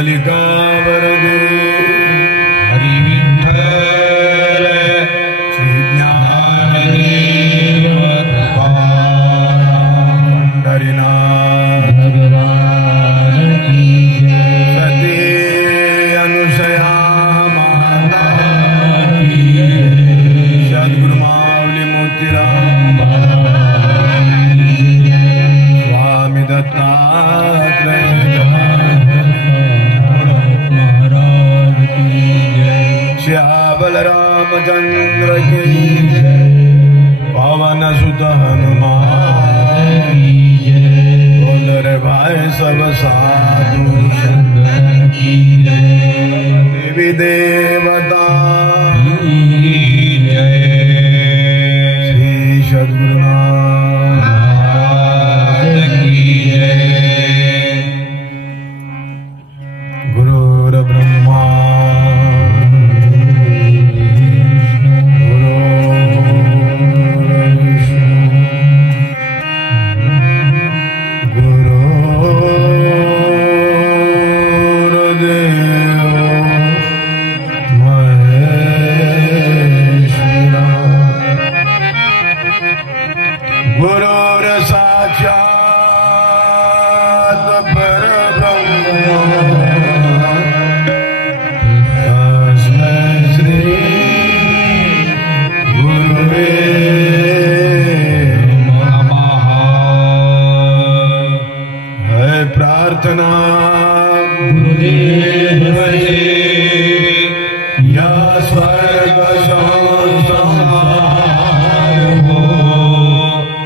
मंगलिकावरदे हरि विठ्ठल श्री ज्ञानदेव तुकाराम पंढरीनाथ भगवान की जय। सती अनुसया माता की जय। सद्गुरु माऊली मोतीराम स्वामी दत्तात्रेय बलरामचंद्र की पवन सुत हनुमान बोल रे भाई सब साधु की देवी देवता की जय। श्री सद्गुरुनाथ की जय। गुरुर ब्रह्मा प्रार्थना गुरुदेव या स्वर्ग संसार हो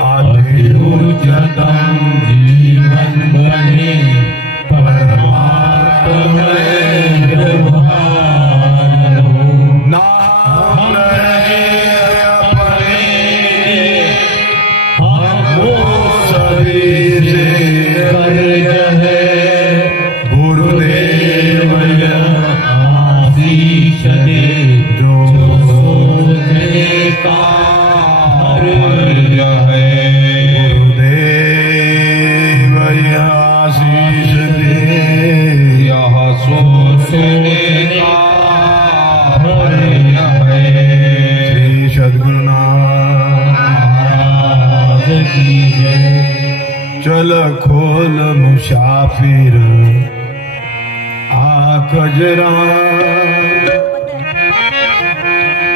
आधे उच्चतम जीवन बने परमात्मा नाम रहे अपने हमको सभी से गुरुदेव आशीष दे जो कार्य है। गुरुदेव आशीष दे यह सोचने कार्य है। श्री सद्गुरुनाथ की जय। चल खोल मुसाफिर आँख जरा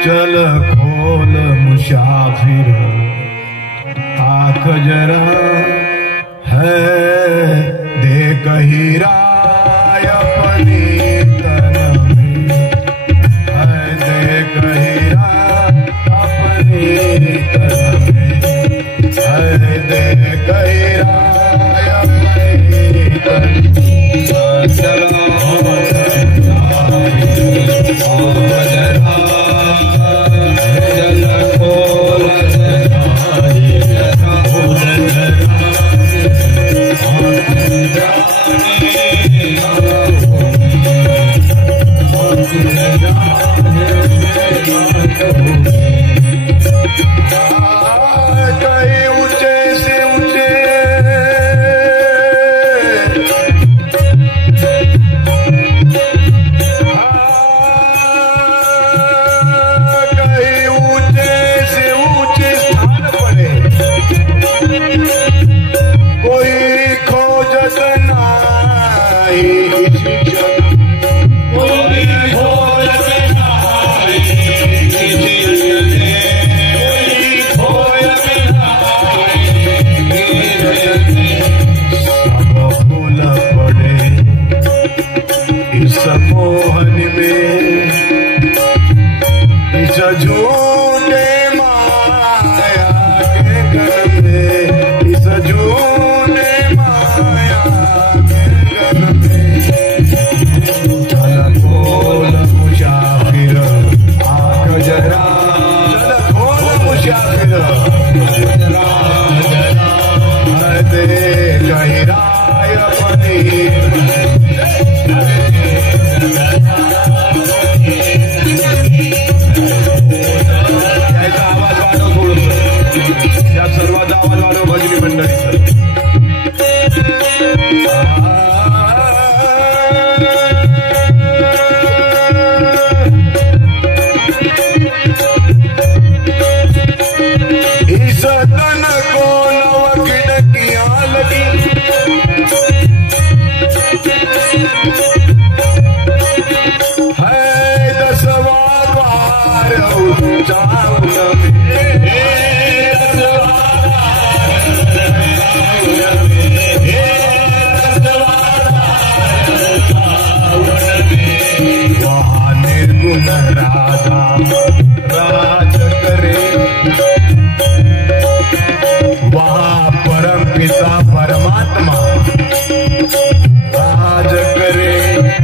चल खोल मुसाफिर आँख जरा है देख हीरा अपनी तन में है देख हीरा अपनी तन में है देख हीरा अपनी तन मोहन में इस झूठे माया के घर में इस झूठे माया के घर में चल खोल मुसाफिर आँख जरा चल खोल मुसाफिर दे गहराई अपनी सर्वात आवाज वालों भजनी मंडळी सर परम पिता परमात्मा राज करे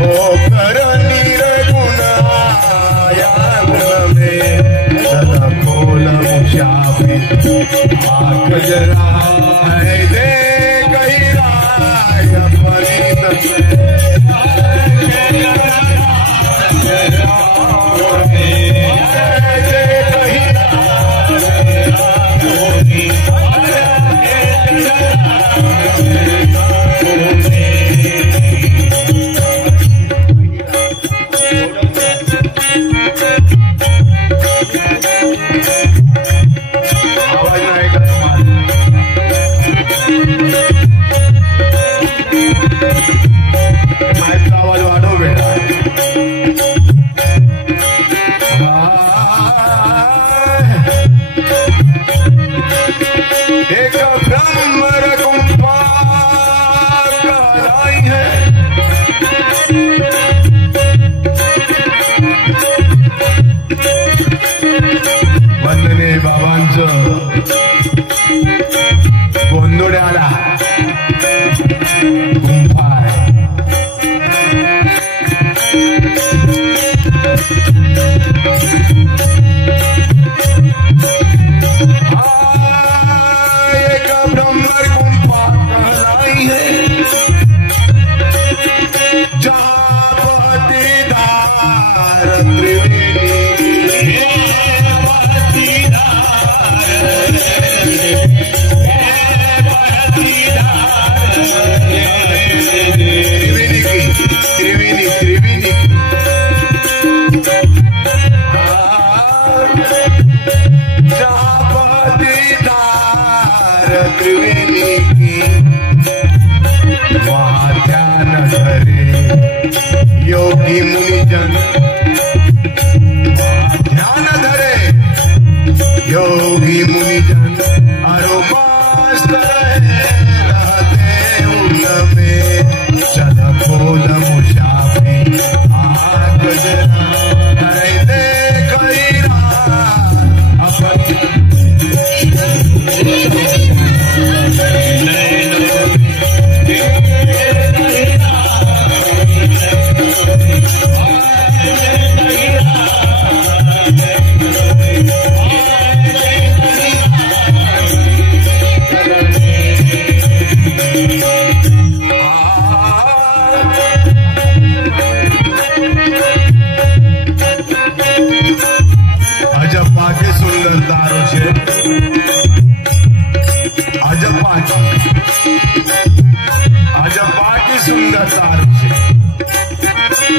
ओ कर निर्गुण आया गुण में सदा खोल मुशाफी आंख जरा है दे कही राय अपनी गोंदोड्याला गुंफा एक ब्रह्मर गुंफा कहलाई है जहाँ बहती धार त्रिवेणी की वहाँ ध्यान धरे योगी मुनिजन ध्यान धरे योगी मुनिजन अरो मस्त रहते उनमें चल खोल मुशाफी आंख जरा दे कही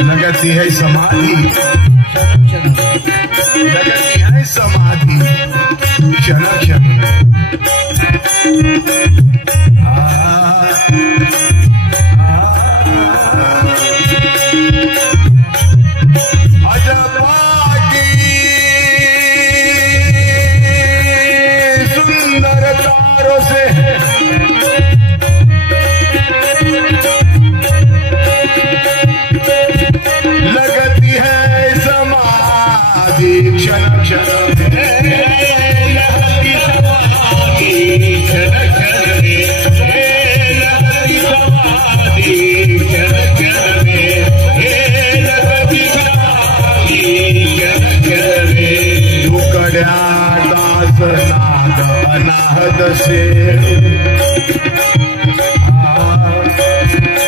लगती है समाधि लगती है समाधि क्षण क्षण सुंदर तारों से क्षण क्षण तुकड्या दास नाद अनाहत से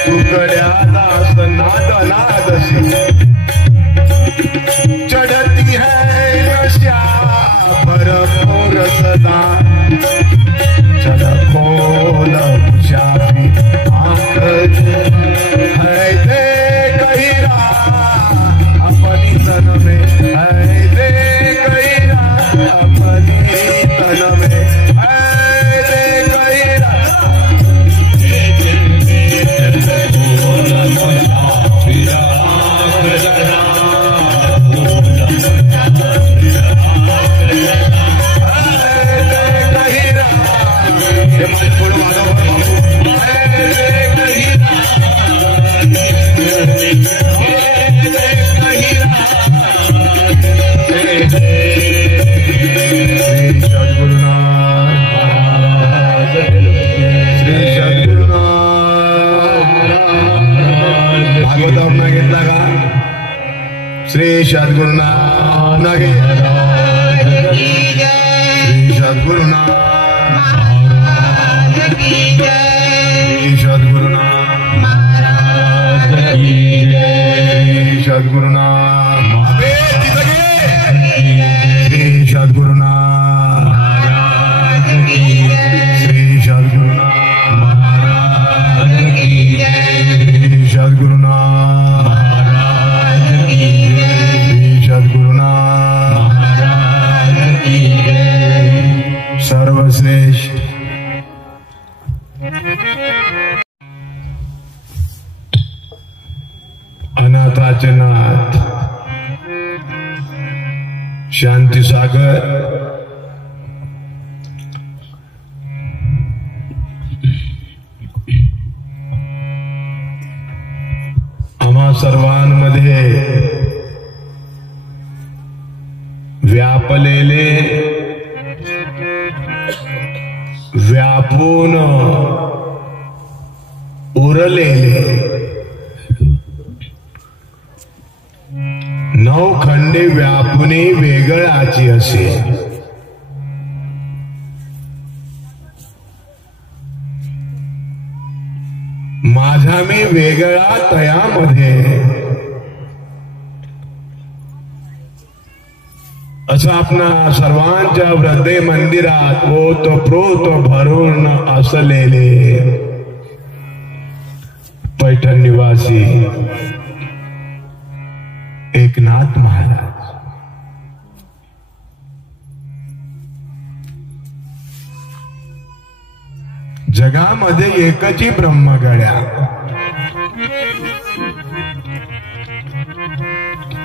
तुकड्या दास नाद अनाहत से चढ़ती है नशा भरपूर सदा चल खोल मुशाफी आंख है दे कही अपनी तन में है दे कही अपनी तन में है दे कही होता घेतला का? श्री सद्गुरुनाथ श्री सद्गुरुनाथ श्री सद्गुरुनाथ श्री सद्गुरुनाथ श्री सद्गुरुनाथ श्री सद्गुरुनाथ श्री सद्गुरुनाथ सर्वश्रेष्ठ अनाथाचे नाथ शांती सागर आम्हा सर्वांमध्ये व्यापलेले व्यापून उरलेले नवखंडे व्यापुने वेगळाची असे माझा मी वेगळा तयामध्ये असं आपणा सर्वांच्या हृदय मंदिरात ओतप्रोत भरून असलेले पैठण निवासी एकनाथ महाराज जगामध्ये एकची ब्रह्मगड्या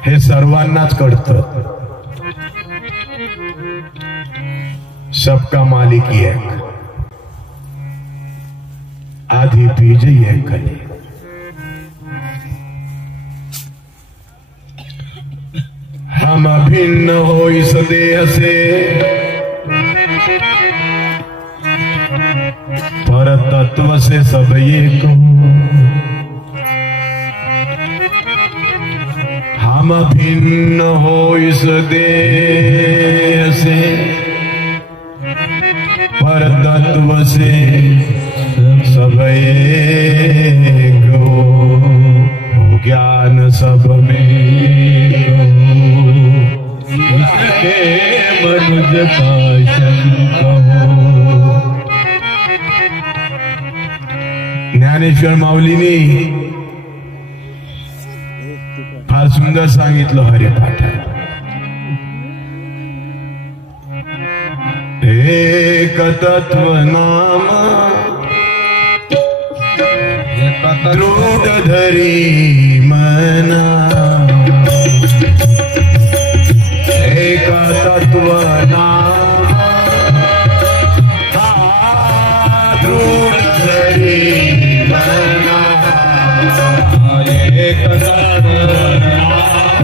हे सर्वांनाच कळतं. सबका मालिक एक आधी बीज एक है. हम भिन्न हो इस देह से पर तत्व से सब एक हो. हम भिन्न हो इस देह से पर तत्व से सब एक हो. ज्ञान सब में मनुज का ज्ञानेश्वर माऊलीने फार सुंदर सांगितलं हरिपाठात. एक तत्व नाम दृढ धरी मना. एक तत्व नाम दृढ धरी मना. एक तत्व नाम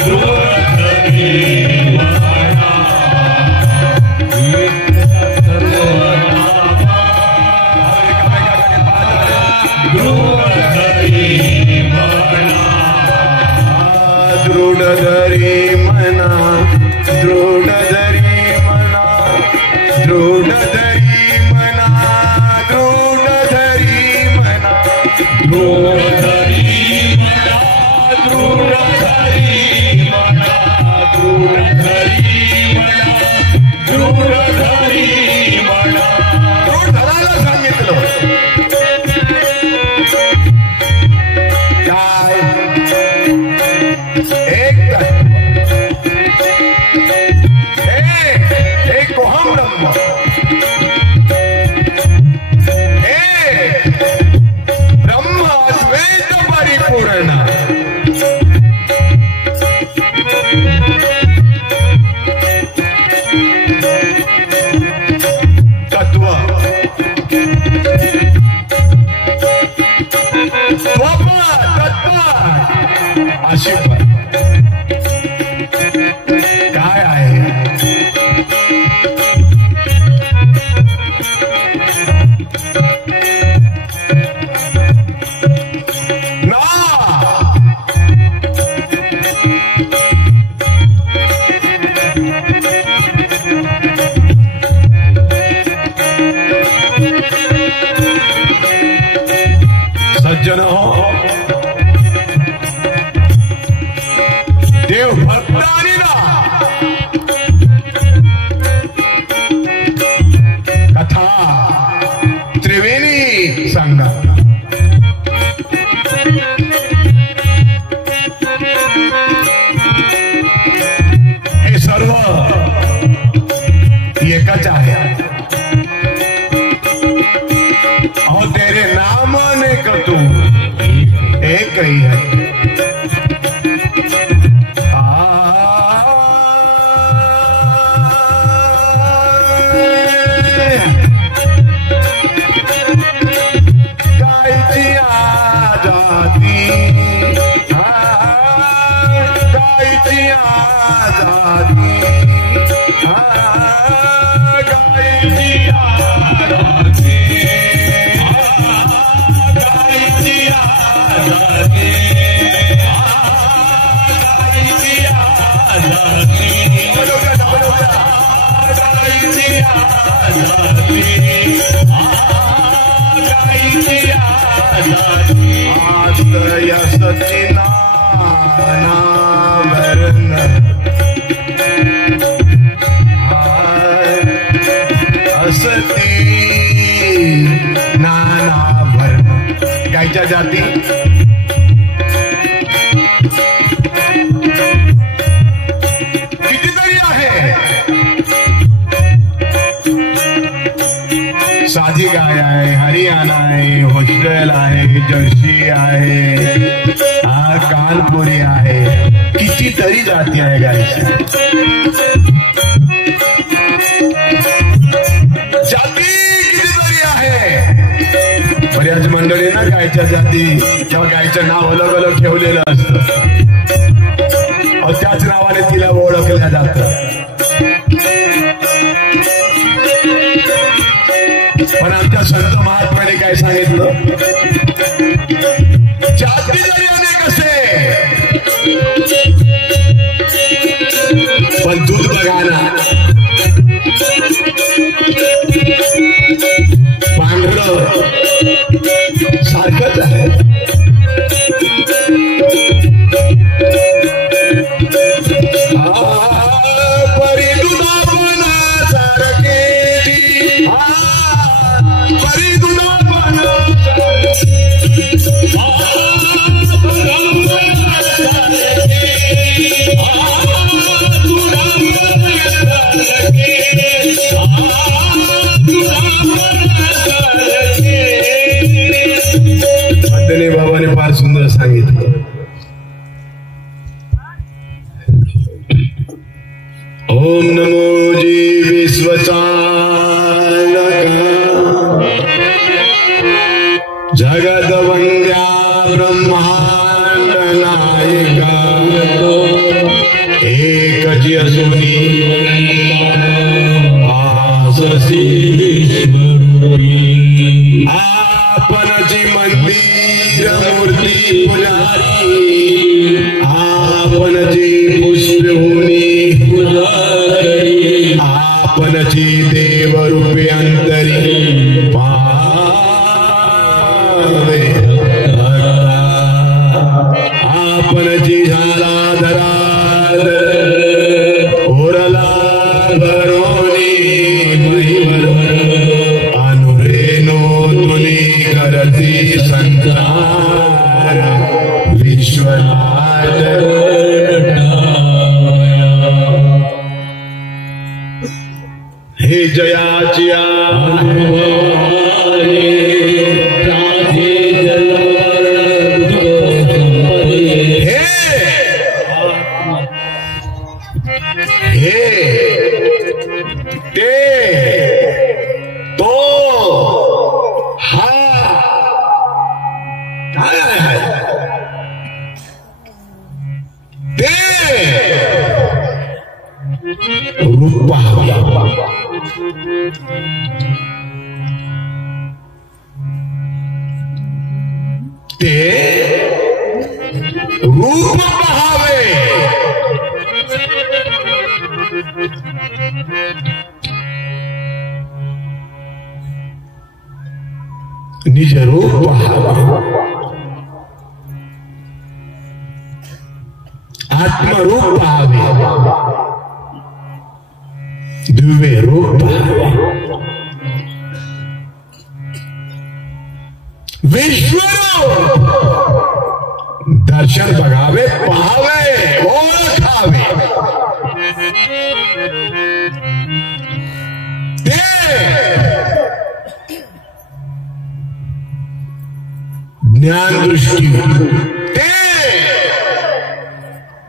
दृढ धरी मना. एक तत्व दृढ धरी मना. दृढ धरी मना. दृढ धरी मना. दृढ धरी मना. दृढ धरी मना. दृढ धरी मना. दृढ धरी मना. दृढ धरी मना. दृढ धरायला सांगितलं. एक हम ब्रह्म ब्रह्म अद्वैत परिपूर्ण. तत्व तत्व अशी काय आहे. सांगा. हे सर्व एकच आहे. और तेरे नाम ने तू एक ही है. गायची आजादी, गायची आजादी, गायची आजादी, गायची आजादी, गायची आजादी, गायची आजादी, आश्रय सचिनावरण असती नानाभरण. गायच्या जाती कितीतरी आहे. साधी गाय आहे, हरियाणा आहे, होस्टेल आहे, जर्सी आहे, कानपुरी आहे, कितीतरी जाती आहे गायची. जाती कितीतरी आहे. बऱ्याच मंडळी ना गायच्या जाती किंवा गायचं नाव अलग अलग ठेवलेलं असतं, त्याच नावाने तिला ओळखल्या जातं. पण आमच्या संत महात्म्याने काय सांगितलं, जाती जरी अनेक असे पण दूध बघा ना, पांढरं सारखंच आहे. परी दुधा बना सारखे परी दुधा बना मंडली बाबाने फार सुंदर सांगितलं. ओम नमो जी विश्वचालका जगद वंद्या ब्रह्मांड नायिका एकची असुनी आससी आपणची मंदिर मूर्ती पुजारी आपणची पुष्पभूमी आपणची देवरूपी अंतरी पावे आपणची झाला धराध ओरला भरोनी अनुरेनो तुनी करती संसार विश्वनाथ. हे जयाचिया हे ते तो हा काय आहे ते रूप ते रूप पहावे. निज रूप पहावे. आत्मरूप पहावे. दिव्य रूप पहावे. दर्शन बघावे पाहावे ओळखावे ते ज्ञान दृष्टी ते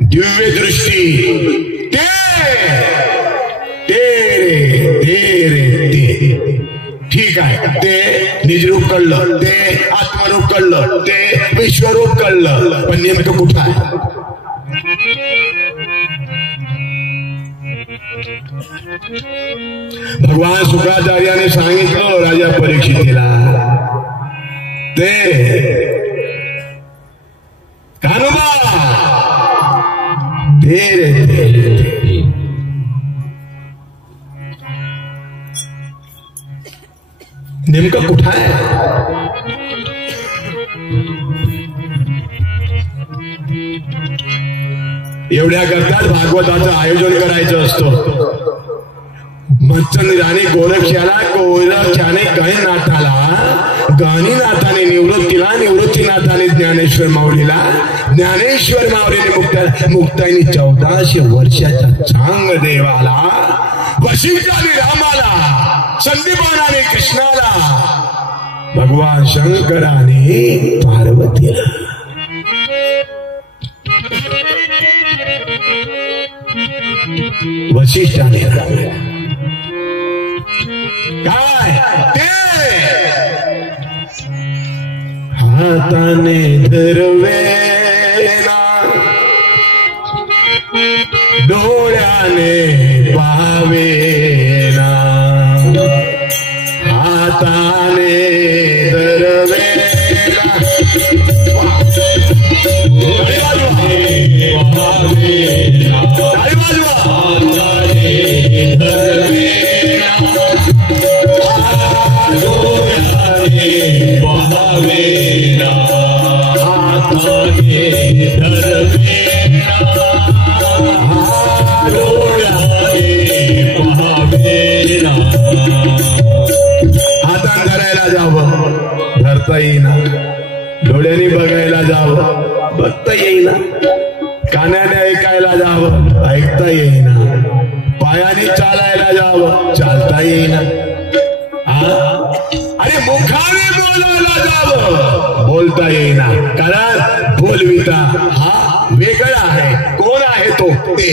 दिव्य दृष्टी ते ठीक आहे ते निजरूप कळलं ते आत्मरूप कळलं ते विश्वरूप कळलं पण नेमकं कुठं आहे भगवान शुक्राचार्याने सांगितलं राजा परीक्षितीला ते कान्होबा नेमकं कुठं आहे एवढ्या करतात भागवताचं आयोजन करायचं असतं मच्छंदिराने गोरख्याने गहनीनाथाने निवृत्तीनाथाने ज्ञानेश्वर माऊलीला ज्ञानेश्वर माऊलीने मुक्ताईने 1400 वर्षाचा चांग देवाला वशिष्ठाने रामाला संदीपानाने कृष्णाला भगवान शंकराने पार्वतीला वशिष्ठाने काय ते हाताने धरवेना डोळ्याने पाहावेना हाताने धरवेना हातात धरायला जावं धरता येईना डोळ्याने बघायला जावं बघता येईना कानाने ऐकायला जावं ऐकता येईना पायाने चालायला जावं चालता येईना अरे मुखाने बोलायला जावं बोलता येईना कारण बोलविता हा वेगळा आहे कोण आहे तो ते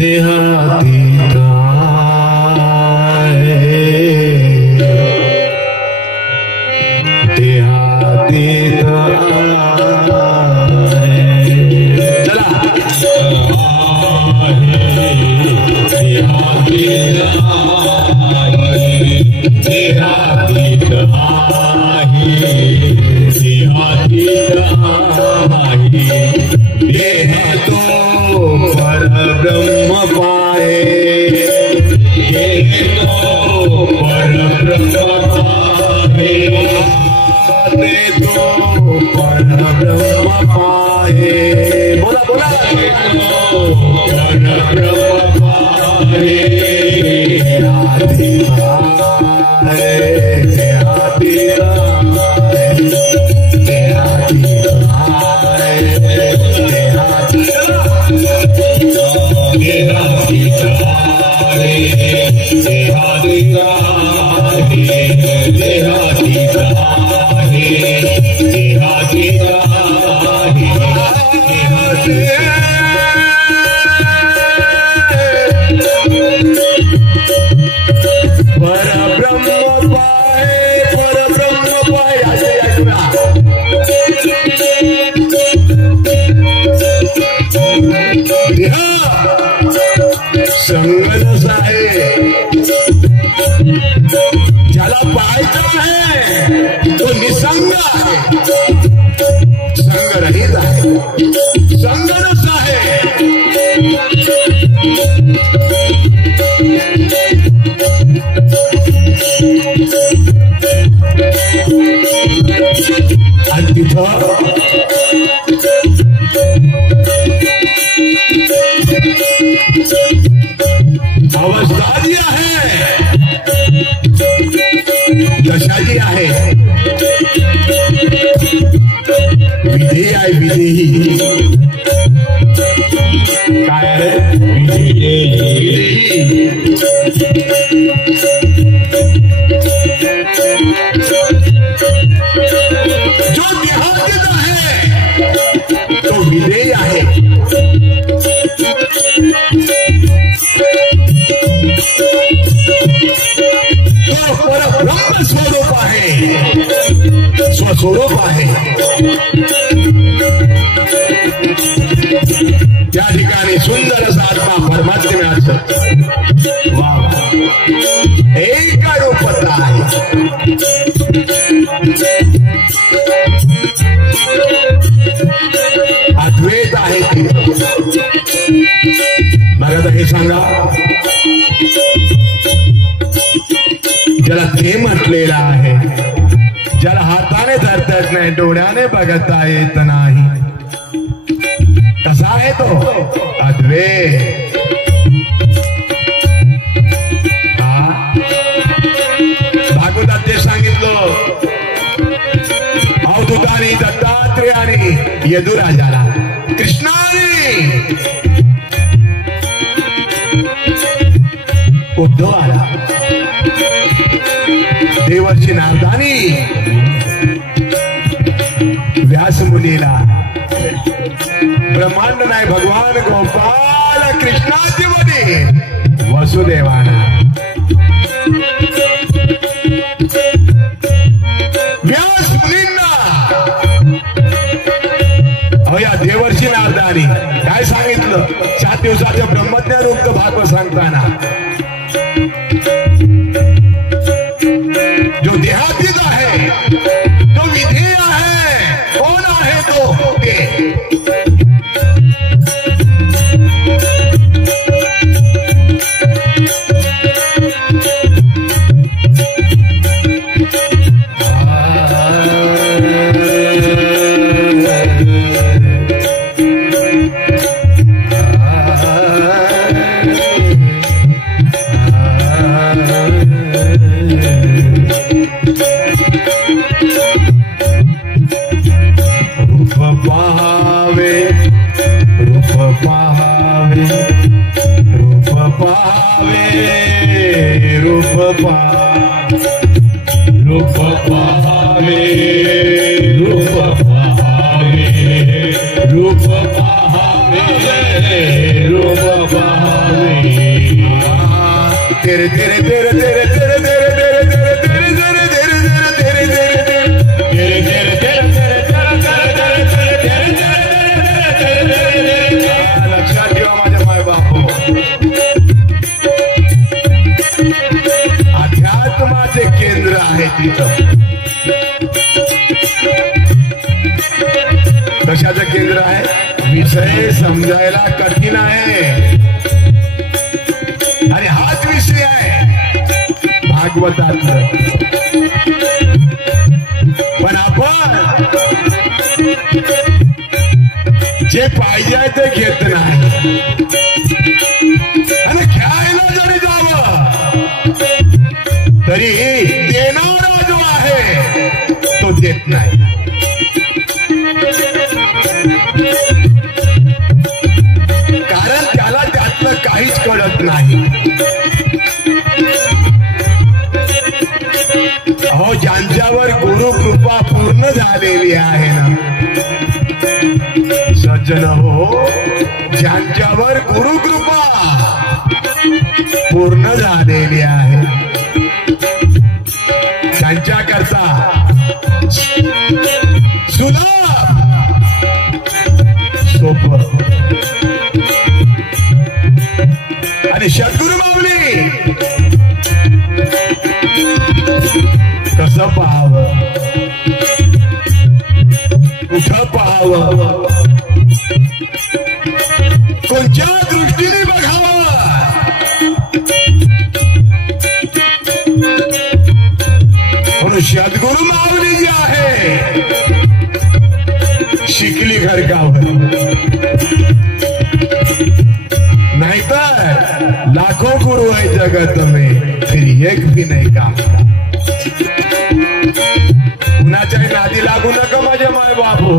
देहातीत देहातीत चला देह तो परब्रह्म पाए देह तो परब्रह्म पाए देह तो परब्रह्म पाए बोला बोला परब्रह्म पाए संगत आहे ज्याला पाहायचा आहे तो निसंग आहे संग रहित आहे संगच आहे आणि तिथं विधी आहे, विधी आहे विधी. काय आहे विधी? जो देहातीत आहे तो विधेय आहे. तो परब्रह्म स्वरूप आहे, स्वस्वरूप आहे. त्या ठिकाणी सुंदर असा आत्मा परमात्म्याचं एक रूपता आहे. अद्वैत आहे ती. मग आता हे सांगा, ज्याला ते म्हटलेलं आहे, ज्याला हाताने धरता येत नाही, डोळ्याने बघता येत नाही, कसा आहे तो? अद्वैत. भागवतात ते सांगितलं, अवधूतानी दत्तात्रेयाने यदुराजाला, कृष्णाने उद्धवाला, देवर्षी नारदानी व्यास मुनीला, ब्रह्मांड नाही भगवान गोपाल कृष्णाचे मध्ये वसुदेवाना, व्यास मुनींना. अहो या देवर्षी नारदानी काय सांगितलं? 7 दिवसाच्या ब्रह्मज्ञान उक्त भागवत सांगताना, जो देहातीत आहे तो विधेय आहे. कोण आहे तो? ते कशाचं केंद्र आहे? विषय समजायला कठीण आहे आणि हाच विषय आहे भागवतातलं. पण आपण जे पाहिजे ते घेत नाही आणि खेळायला जरी जावं तरी देणारा जो आहे तो देत नाही. कारण त्याला त्यातलं काहीच कळत नाही. अहो ज्यांच्यावर गुरुकृपा पूर्ण झालेली आहे ना सज्जन हो, ज्यांच्यावर गुरुकृपा पूर्ण झालेली आहे त्यांच्याकरता सुलभ सोपं आणि सद्गुरु माऊली कसं पाहावं, कुठं पाहावं, कोणत्या दृष्टीने बघावं, म्हणून सद्गुरु माऊली जी आहे शिकली घरकावर, नाहीतर लाखों गुरु है जगत में फिर एक भी नहीं काम का. नादी लागू नका माझ्या माय बापू.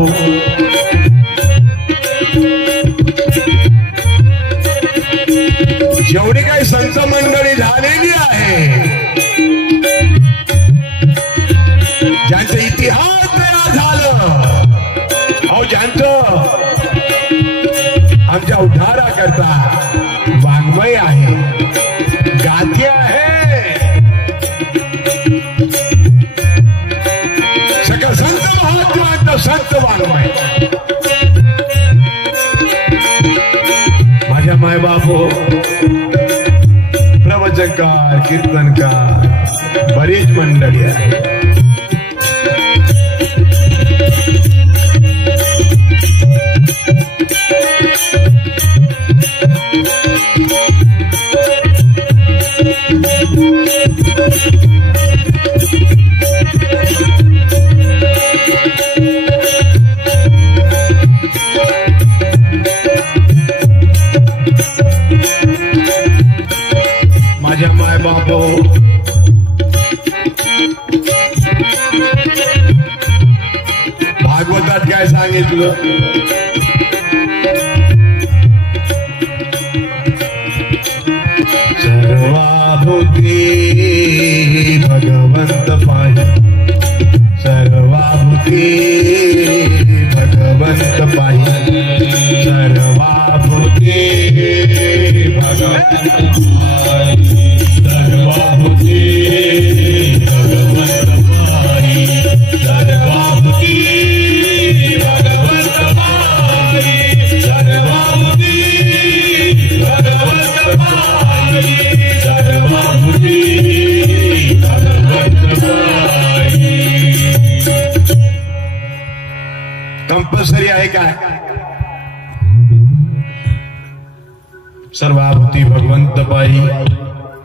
जेवढी काही संत मंडळी झालेली आहे, ज्यांचा इतिहास तयार झालं, अहो ज्यांचं आमच्या उद्धारा करता वाङ्मय आहे, गाथे आहे, सकल संत महात्मांचं संत वाङ्मय. माझ्या माय बापू, प्रवचनकार, कीर्तनकार बरीच मंडळी आहे. माझ्या माय बापू, भागवतात काय सांगितलं, सर्वाभूती भगवंत पाहि, सर्वाभूती भगवंत पाहि, सर्वाभूती भगवंत पाहि, सर्वाभूती भगवंत पाहि, सर्वाभूती भगवंत पाहि, सर्वाभूती भगवंत पाहि, सर्वाभूती भगवंत पाहि. कंपल्सरी आहे काय? सर्वाभूती भगवंत पाहि,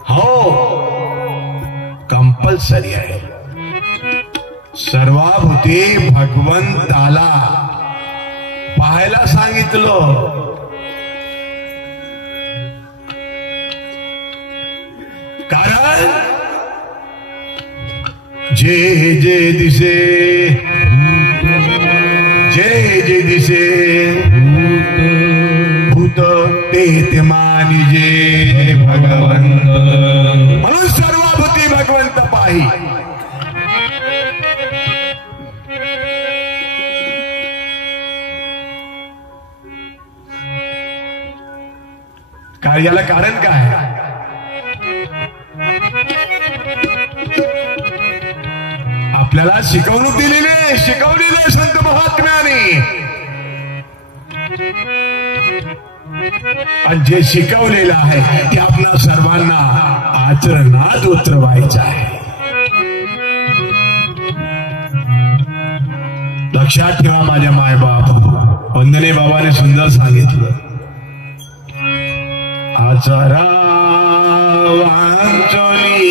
हो कंपल्सरी आहे. सर्वाभूती भगवंताला पाहायला सांगितलं. कारण जे जे दिसे, जे जे दिसे भूत ते मानिजे भगवंत, म्हणून सर्वाभूती भगवंत पाहि. काय याला कारण काय? आपल्याला शिकवणूक दिलेली, शिकवलेले संत महात्म्याने, आणि जे शिकवलेलं आहे ते आपल्या सर्वांना आचरणात उतरवायचं आहे. लक्षात ठेवा माझ्या माय बाप. वंदने बाबाने सुंदर सांगितलं, आचारा वांचनी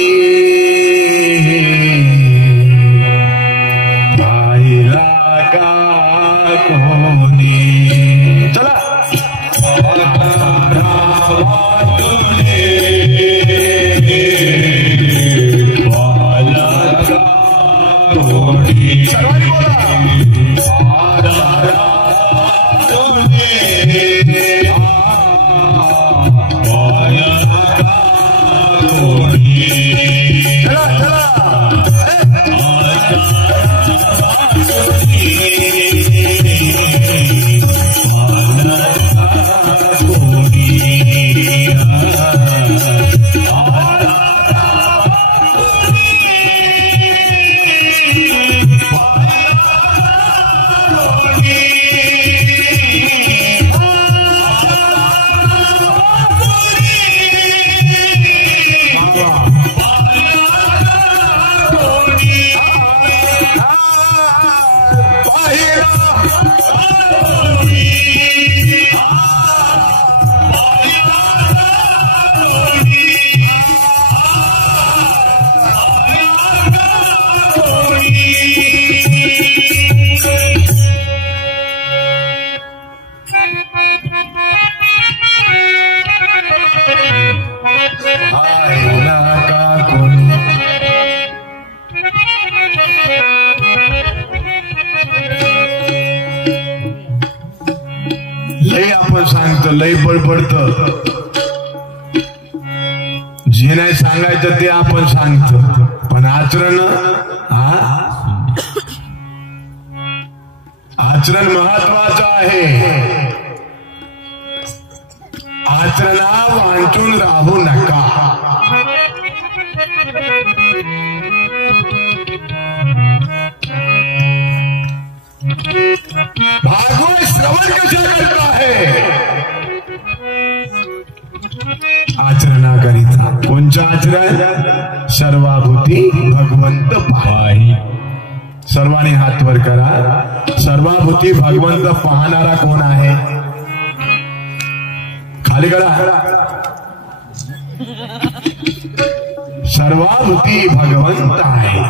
पाहिला का कोणी. चला सर्वांनी बोला, सांगतो, लई बडबडत. जे नाही सांगायचं ते आपण सांगतो, पण आचरण आचरण महत्वाचं आहे. आचरणा वांचून राहू नका. भागवत श्रवण कशा करता है? आचरणाकरिता. कोणचं आचरण? सर्वाभूती भगवंत पाही. सर्वांनी हात वर करा. सर्वाभूती भगवंत पाहणारा कोण आहे? खाली करा. सर्वाभूती भगवंत आहे.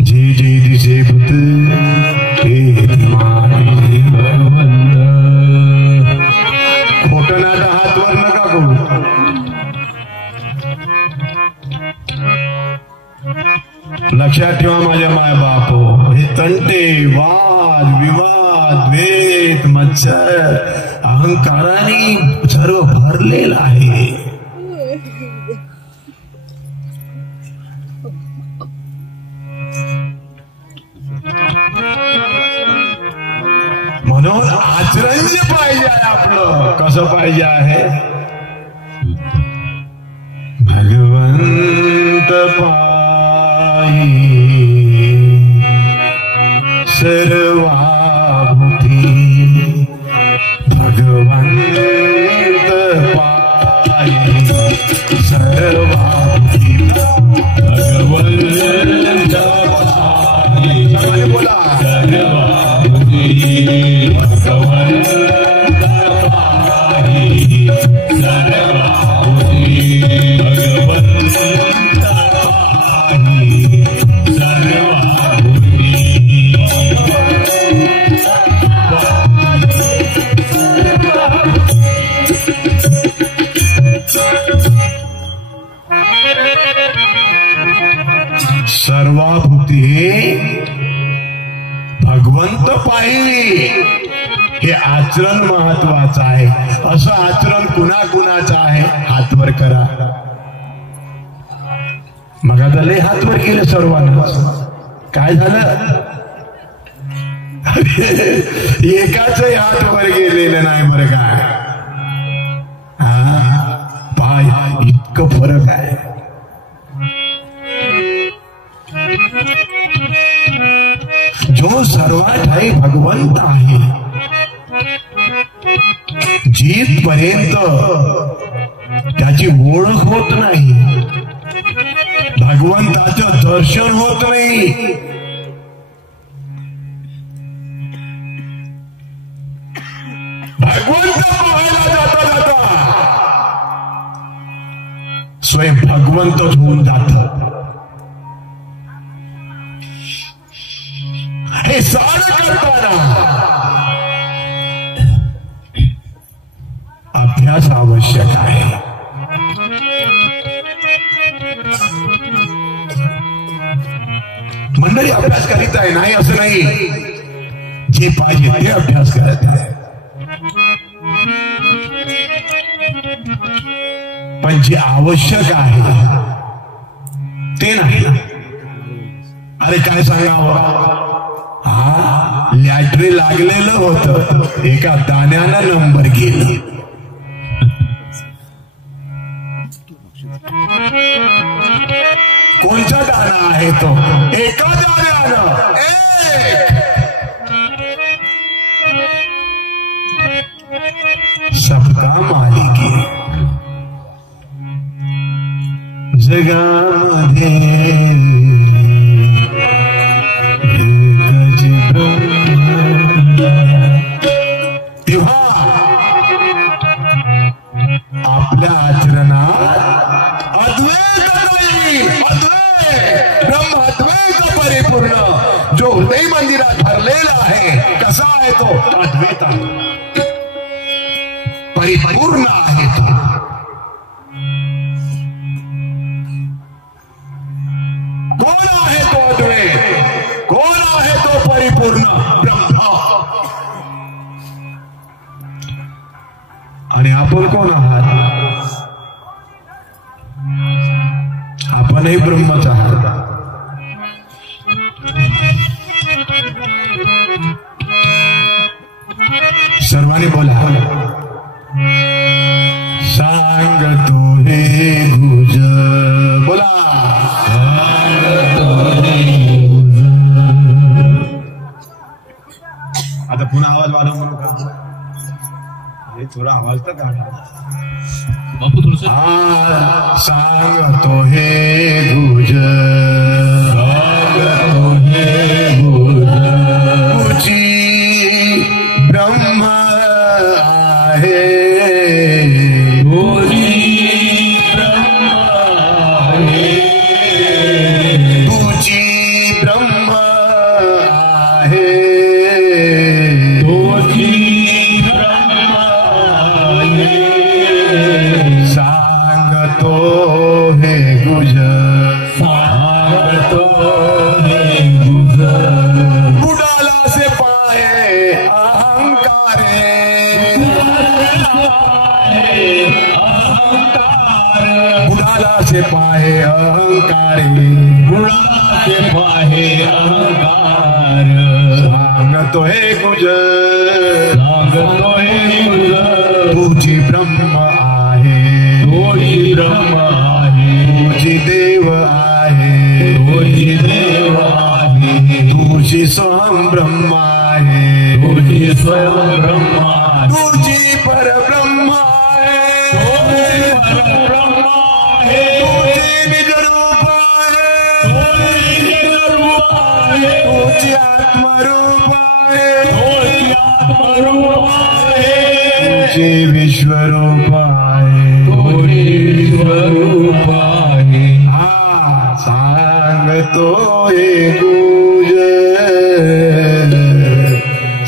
जे जे दिसे भूत हे भगवंत. खोटं नाटं हात वर नका करू. लक्षात ठेवा माझ्या माय बापो, हे तंटे, वाद विवाद, द्वेष, मत्सर, अहंकाराने सर्व भरलेलं आहे. म्हणून आचरण जे पाहिजे आहे आपलं, कसं पाहिजे आहे? भगवंत पाही सर्वाभूती. भगवंत पाही सर्वाभूती. भगवंत पाही बोला सर्वाभूती. भगवंत पाही सर्वाभूती. सर्वाभूती भगवंत पाहिली. हे आचरण महत्वाचं आहे. असं आचरण कुणाकुणाचं आहे? हातवर करा. मग आता लय हातवर केले सर्वांना. काय झालं? एकाचही हातवर गेलेलं नाही बरं का. पाय इतकं फरक आहे. जो सर्वात आहे भगवंत आहे. जिथपर्यंत त्याची ओळख होत नाही, भगवंताचं दर्शन होत नाही, भगवंत पाहायला जाता जाता स्वयं भगवंतच होऊन जात. हे सारं करताना अभ्यास आवश्यक आहे. मंडळी अभ्यास करीत आहे, नाही असं नाही. जे पाहिजे ते अभ्यास करत आहे, पण जे आवश्यक आहे ते नाही. अरे काय सांगावं? लॅटरी लागलेलं होतं, एका दाण्याला नंबर गेला. कोणता दाना आहे तो? एका दाण्यानं सबका मालिक आहे. जगामध्ये तेव्हा आपल्या आचरणात अद्वैत नाही, अद्वैत ब्रह्म अद्वैत परिपूर्ण जो हृदय मंदिरात ठरलेला आहे. कसा आहे तो? अद्वैत परिपूर्ण आहे तो. कोण आहे तो अद्वैत? कोण आहे तो परिपूर्ण? ब्रह्म. आपण कोण आहात? आपणही ब्रह्मच आहात. सर्वांनी बोला. सांगतो हे गुज. बोला. आता पुन्हा आवाज वाढव म्हणून का? थोडा आवाज तर काढा बापू थोडस. सांगतो हे गुज. सांगतो हे गुज. तुझी ब्रह्म आहे. तुझी ब्रह्म आहे. तुझी ब्रह्म आहे. तुझी ब्रह्म आहे. सांगतो हे गुज. सांगतो हे गुज. बुडाला से पाए अहंकारे. बुडाला से पाए अहंकारे. बुडाला से पाए अहंकार. सांगतो हे गुज. सांगतो हे गुज. तुझी ब्रह्म आहे. तुझी ब्रह्म आहे. तुझी देव आहे. तुझी देव आहे. तुझी स्वयं ब्रह्म आहे. तुझी स्वयं ब्रह्म आहे. तुझी परब्रह्म आहे. तुझी परब्रह्म आहे. तुझी निज रूप आहे. तुझी निज रूप आहे. तुझी आत्मरूप आहे. तुझी आत्मरूप आहे. तुझी विश्वरूप आहे. तुझी विश्वरूप आहे. हा सांगतो हे गुज.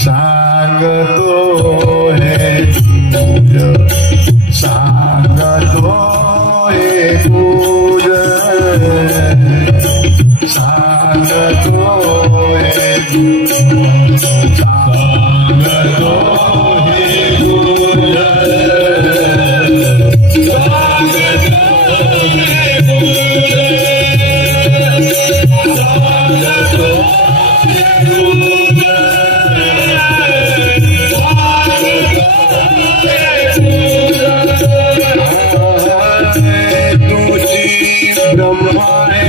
सांगतो हे गुज. सांगतो हे गुज. सांगतो हे गुज. सांगतो हे गुज. तुझी ब्रह्म आहे.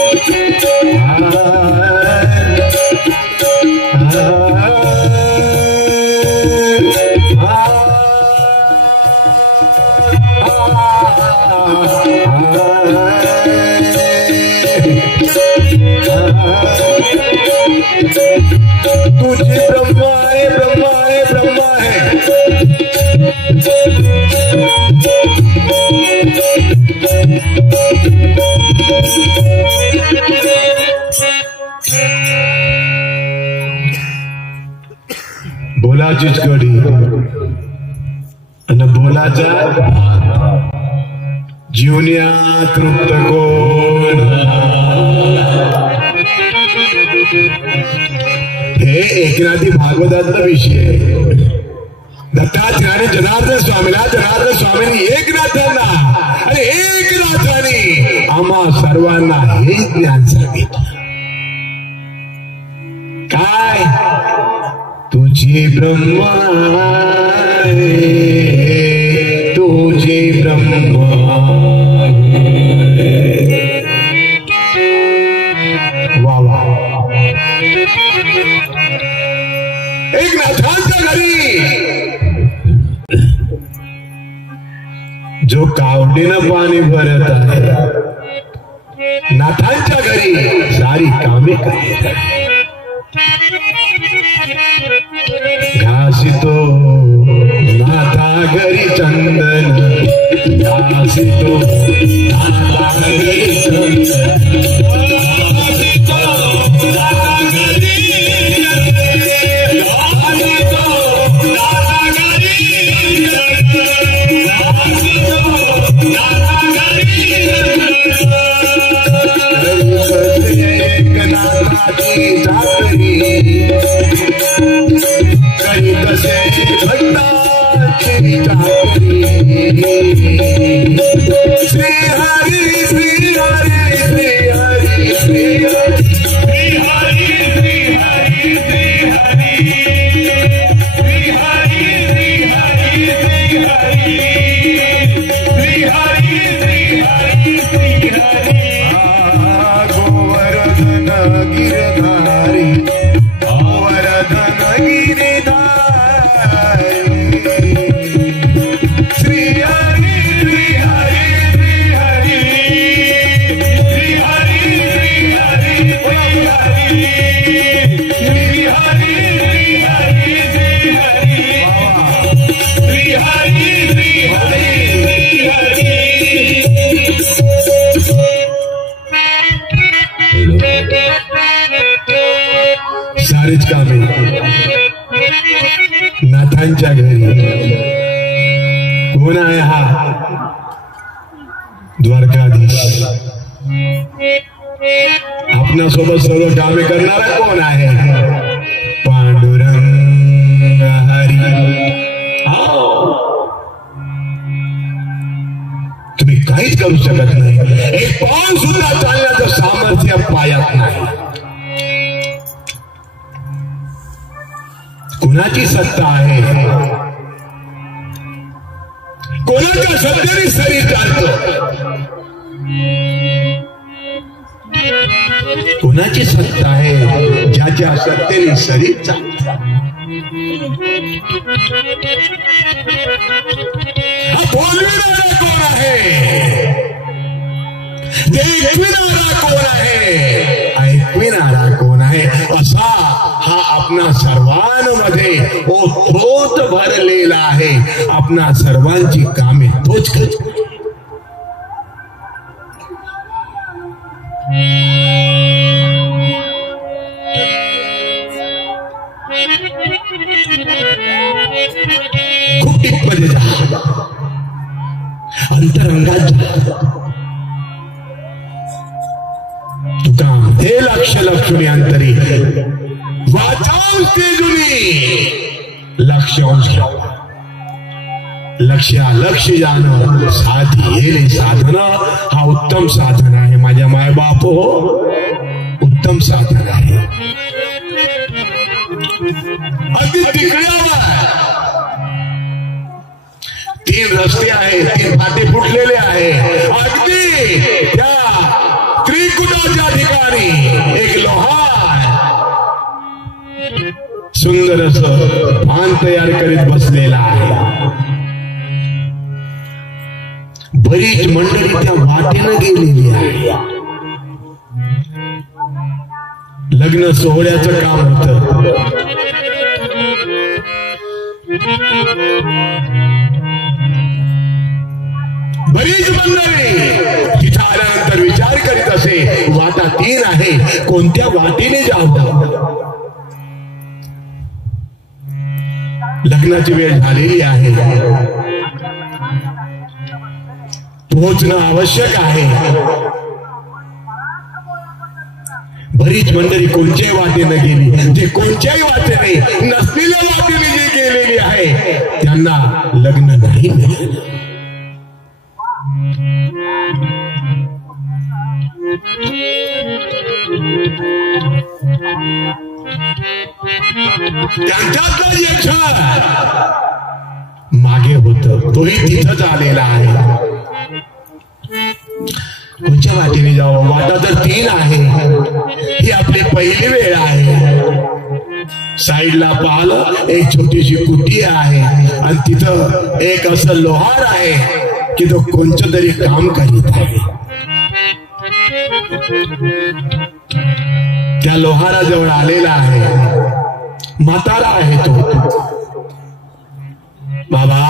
तुझी ब्रह्म आहे. ब्रह्म आहे. ब्रह्म आहे. बोलाचीच कडी आणि बोलाचा जीवनिया तृप्त कोण. हे एकनाथी भागवतातला विषय आहे. दत्तात्रयाने जनार्दन स्वामींनी एकनाथांना आणि एकनाथाने आम्हा सर्वांना हे ज्ञान सांगितलं. काय? तुझी ब्रह्म आहे. तुझी ब्रह्म आहे. वा वा. एकनाथांच्या घरी जो कावडीनं पाणी भरत आहे. नाथांच्या घरी सारी कामे करीत आहे. घासितो नाथा घरी चंदन. घासितो नाथा घरी चंदन. घासितो नाथा घरी. घासितो नाथा घरी. घासितो नाथा घरी. एकनाथाची चाकरी. आणि तसे भक्ताची चाकरी श्री हरी श्री हरी श्री हरी श्री हरी श्री हरी श्री हरी श्री हरी श्री हरी श्री हरी श्री हरी श्री हरी श्री हरी श्री हरी गोवर्धन गिरधारी गोवर्धन गिरधारी श्री हरि श्री हरि श्री हरि श्री हरि श्री हरि श्री हरि श्री हरि श्री हरि श्री हरि श्री हरि श्री हरि श्री हरि सारेच कामे नाथांच्या घरी कोण आहे हा द्वारकाधीश आपणासोबत सर्व कामे करणारा कोण आहे पांडुरंग हरी तुम्ही काहीच करू शकत नाही एक पाऊल सुद्धा चालण्याचं सामर्थ्य पायात नाही कुणाची सत्ता आहे कोणाच्या सत्तेने शरीर चालतं कुणाची सत्ता आहे ज्याच्या सत्तेने शरीर चालतं हा बोलविणारा कोण आहे देखविणारा कोण आहे ऐकविणारा कोण आहे असा हा आपणा सर्वांमध्ये ओतप्रोत भरलेला आहे आपणा सर्वांची कामे तोच करतो खूप टिपमध्ये जा अंतरंगात जा तुका हे लक्ष लक्षुनी अंतरी वाचांस्ते जुनी लक्ष्यांश लक्ष जाणं साधी येले साधन हा उत्तम साधन आहे माझ्या माय बाप हो उत्तम साधन आहे अगदी तिकड्यावर 3 रस्ते आहेत 3 फाटे फुटलेले आहे अगदी त्या त्रिकुटाच्या ठिकाणी एक लोहार सुंदर असं भान तयार करीत बसलेला आहे बरीच मंडळी त्या वाटेनं गेलेली आहे लग्न सोहळ्याचं काम होतं बरीच मंडळी तिथं आल्यानंतर विचार करीत असे वाटा 3 आहे कोणत्या वाटेने जावं लग्नाची वेळ झालेली आहे पोहोचणं आवश्यक आहे बरीच मंडळी कोणत्याही वाटेने गेली जे कोणत्याही वाटेने नसलेल्या वाटेने जे गेलेली आहे त्यांना लग्न नाही मिळालं त्यांच्यातलं यश मागे होत तोही तिथंच आलेला आहे कोणत्या वाटेने जावं वाटा तर 3 आहे ही आपली पहिली वेळ आहे साईडला पाहिलं एक छोटीशी कुटी आहे आणि तिथं एक असं लोहार आहे की तो कोणतं तरी काम करीत आहे त्या लोहाराजवळ आलेला आहे म्हातारा आहे तो बाबा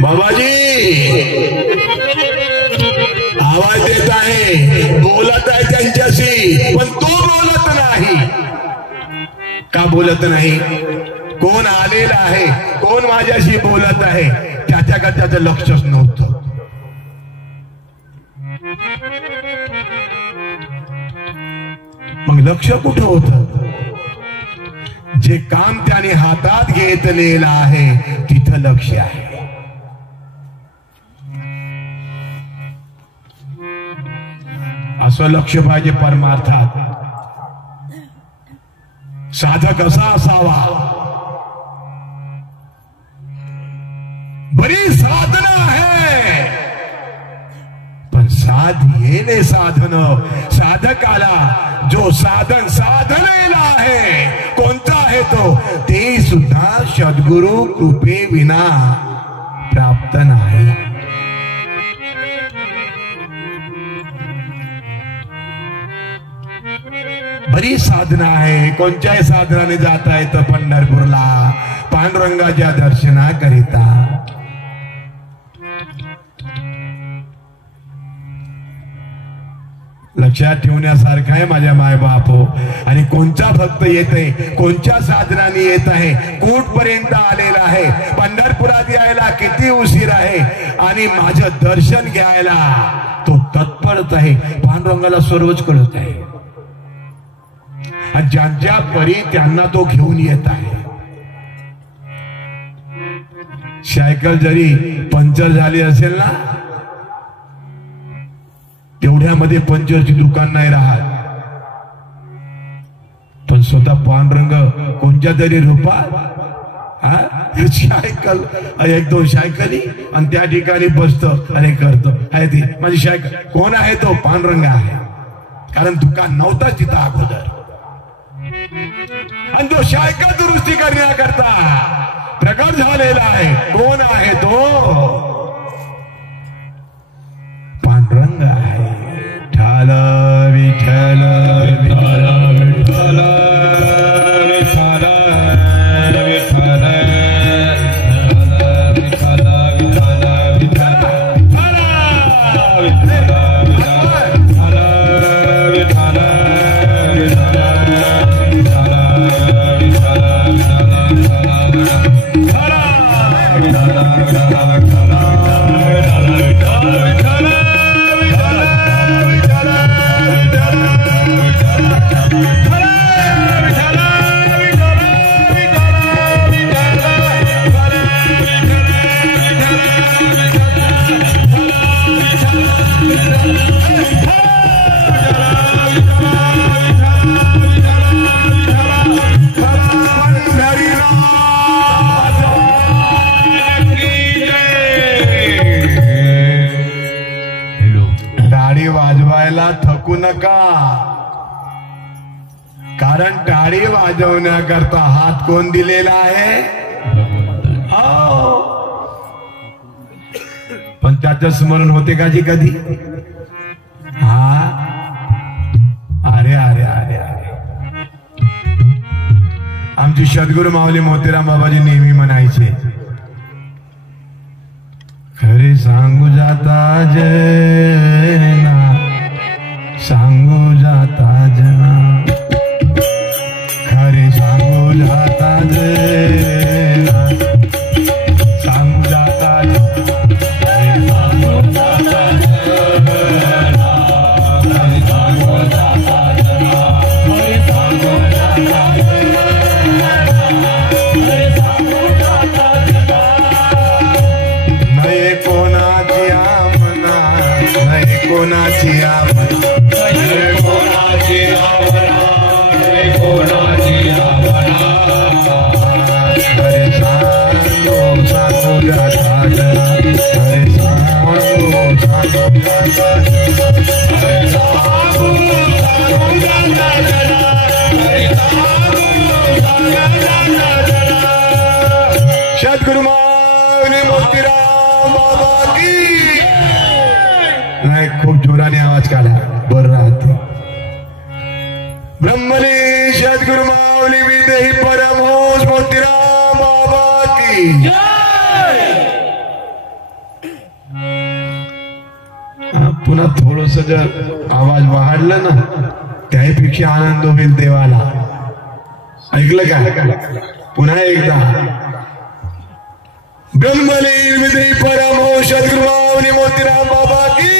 बाबाजी आवाज देत आहे बोलत आहे त्यांच्याशी पण तो बोलत नाही का बोलत नाही कोण आलेला आहे कोण माझ्याशी बोलत आहे त्याच्याकडे त्याचं लक्षच नव्हतं मग लक्ष कुठं होतं जे काम त्याने हातात घेतलेलं आहे तिथं लक्ष आहे. असं लक्ष पाहिजे परमार्थात. साधक असा असावा, बरी साधना आहे पण साध येणे साधन. साधकाला जो साधनेला आहे कोणता आहे तो, ते सुद्धा सद्गुरु कृपे विना प्राप्त नाही. बरी साधना आहे. कोणत्याही साधनाने जाता येतं पंढरपूरला पांडुरंगाच्या दर्शनाकरिता. लक्षात ठेवण्यासारखं आहे माझ्या मायबाप. आणि कोणता भक्त येते, कोणत्या साधनाने येत आहे, कुठपर्यंत आलेला आहे, पंढरपुरात यायला किती उशीर आहे आणि माझं दर्शन घ्यायला तो तत्परत आहे. पांडुरंगाला सर्वच कळत आहे. ज्यांच्या परी त्यांना तो घेऊन येत आहे. सायकल जरी पंक्चर झाली असेल ना, तेवढ्यामध्ये पंक्चरची दुकान नाही राहत, पण स्वतः पांडुरंग कोणत्या तरी रूपात सायकल, एक दोन सायकली आणि त्या ठिकाणी बसतो आणि करतो. आहे ती माझी सायकल. कोण आहे तो? पांडुरंग आहे. कारण दुकान नव्हता तिथं अगोदर. आणि तो सायकल दुरुस्ती करण्याकरता प्रकट झालेला आहे. कोण आहे तो? पांडुरंग आहे. विठ्ठल विठ्ठल विठ्ठल विठ्ठल थकू नका. कारण टाळी वाजवण्याकरता हात कोण दिलेला आहे? हो. पण त्याचं स्मरण होते का जी कधी? हा. अरे अरे अरे अरे आमची सद्गुरु माऊली मोतीराम बाबाजी नेहमी म्हणायचे, खरे सांगू जाता जना, सांगू जाता जना, खरे सांगू जाता जना, सांगू जाता कोणाची सद्गुरु माऊली मोतीराम बाबा की नाही. खूप जोराने आवाज काढा, बर राहते. ब्रह्मली सद्गुरु माऊली विदेही परमहंस मोतीराम बाबा की. पुन्हा थोडस जर आवाज वाढला ना, त्यापेक्षा आनंद होईल देवाला. ऐकलं का? पुन्हा एकदा ब्रह्मलीन विधी परमहंस सद्गुरु माऊली मोतीराम बाबा की.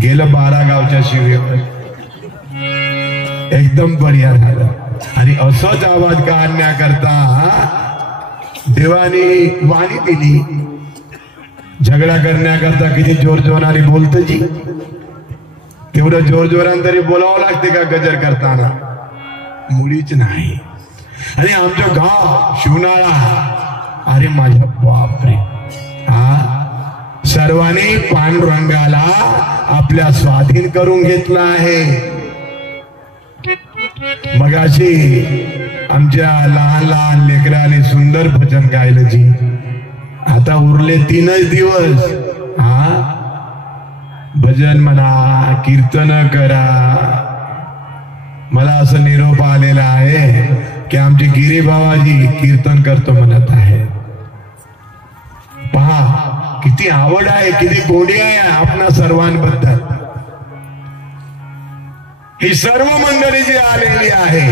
गेलं 12 गावच्या शिवेवर. एकदम बढिया झालं. आणि असंच आवाज काढण्याकरता देवाने वाणी दिली. झगडा करण्याकरता किती जोर जोराने बोलत जी, तेवढं जोर जोरान तरी बोलावं लागते का गजर करताना? मुळीच नाही. आणि आमचं गाव शिवनाळा, अरे माझ्या बापरे, हा सर्वांनी पांडुरंगाला आपल्या स्वाधीन करून घेतला आहे. मगाशी आमच्या लहान लहान लेकराने सुंदर भजन गायलं जी. आता उरले 3च दिवस. हा भजन म्हणा, कीर्तन करा. मला असं निरोप आलेला आहे की आमचे गिरी बाबाजी कीर्तन करतो म्हणत आहे. पहा किती आवड आहे, किती गोडी आहे आपणा सर्वांबद्दल. ही सर्व मंडळी जी आलेली आहे,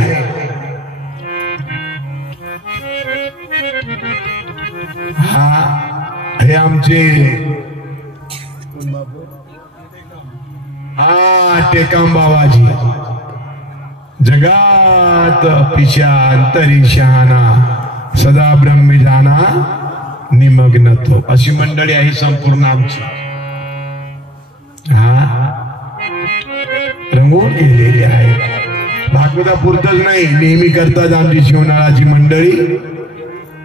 हे आमचे टेकाम बाबाजी. जगात पिशा अंतरी शहाणा, सदा ब्रह्मी जाना निमग्न तो. अशी मंडळी आहे संपूर्ण आमची. रंगवून गेलेली आहे. भागवतापुरतच नाही, नेहमी करतात आमची शिवनाळाची मंडळी,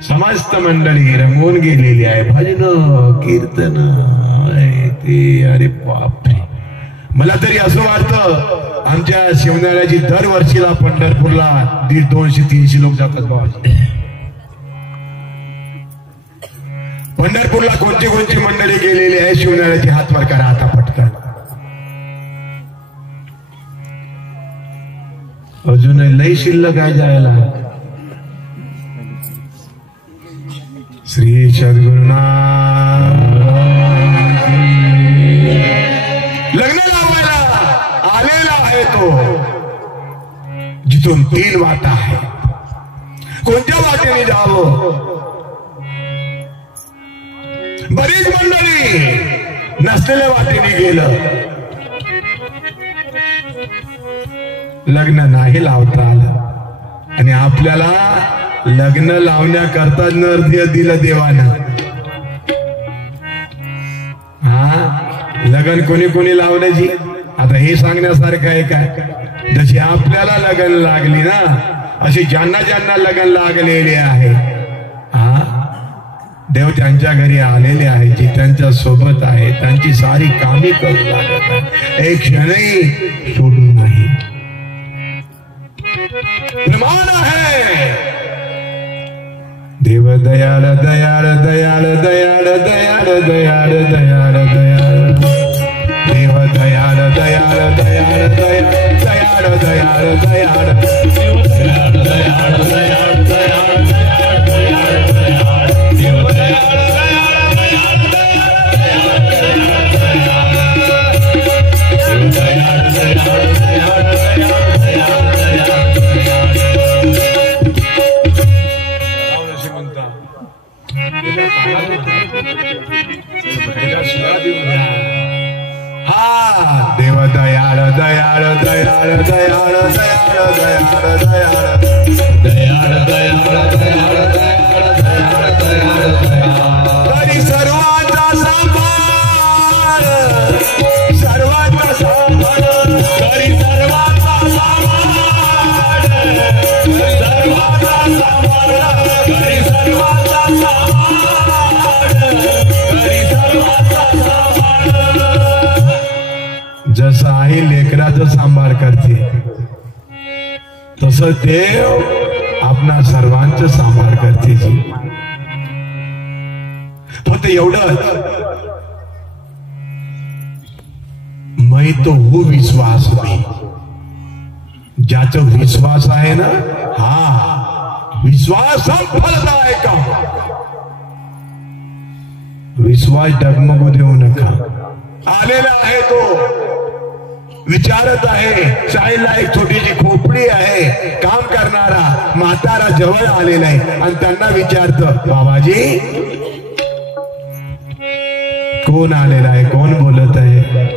समस्त मंडळी रंगवून गेलेली आहे. भजन कीर्तन ते, अरे बापरे. मला तरी असं वाटतं आमच्या शिवनाळ्याची दरवर्षीला पंढरपूरला 150, 200, 300 लोक जातात बाबाजी. पंढरपूरला कोणती कोणती मंडळी गेलेली आहे शिवनाळ्याची? हात वर करा आता पटकन. अजून लई शिल्लक आहे जायला. श्री सद्गुरुनाथ. लग्न लावायला आलेला आहे तो, जिथून 3 वाटा आहे. कोणत्या वाटेने जावं? बरीच मंडळी नसलेल्या वाटेने गेलं. लग्न नाही लावता आलं आणि आपल्याला लग्न लावण्याकरता नर दिलं देवानं. लग्न कोणी कोणी लावलं जी? आता हे सांगण्यासारखं आहे काय? जशी आपल्याला लग्न लागली ना, अशी ज्यांना ज्यांना लग्न लागलेले आहे, देव त्यांच्या घरी आलेले आहे, जी त्यांच्या सोबत आहे, त्यांची सारी कामे करू लागत आहे, एक क्षणही सोडून नाही. निर्माण आहे देव दयाळ दयाळ दयाळ दयाळ दयाळ दयाळ दयाळ दयाळ. देव दयाळ दयाळ दयाळ दयाळ दयाळ दयाळ दयाळ. देव दयाळ दयाळ दयाळ दयाळ दयाळ दयाळ दयाळ. देव दयाळ दयाळ दयाळ दयाळ दयाळ दयाळ. देव दयाळ दयाळ दयाळ दयाळ दयाळ दयाळ हा. देव दयाळ दयाळ दयाळ दयाळ दयाळ दयाळ दयाळ. दयाळ दयाळ दयाळ दयाळ दयाळ दयाळ दयाळ. तरी सर्वांचा सांभाळ, सर्वांचा सांभाळ, तरी सर्वांचा सांभाळ, सर्वांचा सांभाळ, तरी सर्वांचा सांभाळ, तरी सर्वांचा सांभाळ. जसं आई लेकराचं सांभाळ करते, तसं देव आपणा सर्वांचं सांभाळ करते जी. फक्त एवढंच, मै तो हो विश्वास नाही. ज्याचा विश्वास आहे ना, हा विश्वास फलदायक. विश्वास डगमगू देऊ नका. आलेला आहे तो, विचारत आहे. साईला एक छोटीशी खोपडी आहे, काम करणारा म्हातारा जवळ आलेला आहे आणि त्यांना विचारतं, बाबाजी कोण आलेला आहे, कोण बोलत आहे?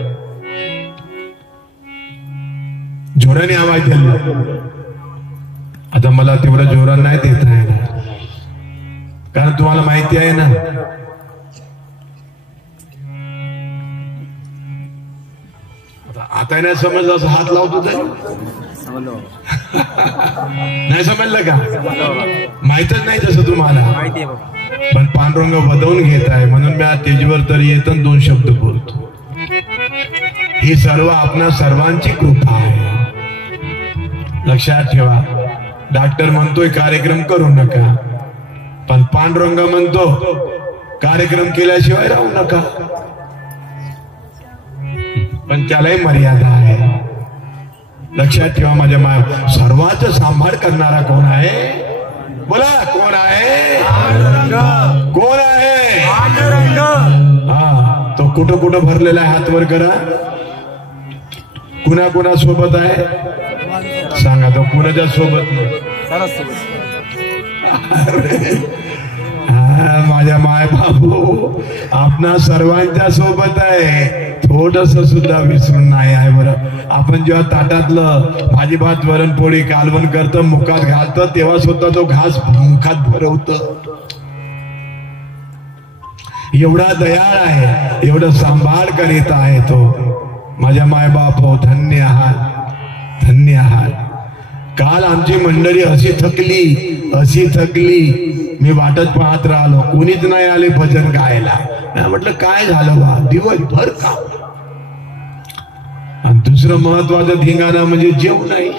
जोराने आवाज दिला. आता मला तेवढं जोरान नाही देता येणार, कारण तुम्हाला माहिती आहे ना, आता नाही समजलं असं हात लावतो तरी नाही समजलं का? माहितच नाही जसं तुम्हाला, पण पांडुरंग वदवून घेत आहे म्हणून मी स्टेजवर तरी येतो 2 शब्द बोलतो. ही सर्व आपणा सर्वांची कृपा आहे, लक्षात ठेवा. डॉक्टर म्हणतोय कार्यक्रम करू नका, पण पांडुरंग म्हणतो कार्यक्रम केल्याशिवाय राहू नका, पण त्यालाही मर्यादा आहे. लक्षात ठेवा माझ्या माया. सर्वांचा सांभाळ करणारा कोण आहे? बोला, कोण आहे? कोण आहे? हा, तो कुठं कुठं भरलेला आहे? हात वर करा. कुणा कुणा सोबत आहे सांगा. तो कुणाच्या सोबत नाही? माझ्या माय बाबू आपणा सर्वांच्या सोबत आहे. थोडस सुद्धा विसरून नाही आहे. बरं, आपण जेव्हा ताटातलं भाजी भात वरण पोळी कालवण करतं, मुखात घालतं, तेव्हा सुद्धा तो घास मुखात भरवत. एवढा दयाळ आहे, एवढं सांभाळ करीत आहे तो. माझ्या माय बाप हो, धन्य आहात, धन्य आहात. काल आमची मंडळी अशी थकली, मी वाटत पाहत राहिलो, कोणीच नाही आले भजन गायला. म्हटलं काय झालं बा, दिवसभर का. आणि दुसरं महत्वाचं धिंगाणा म्हणजे जेवण नाही.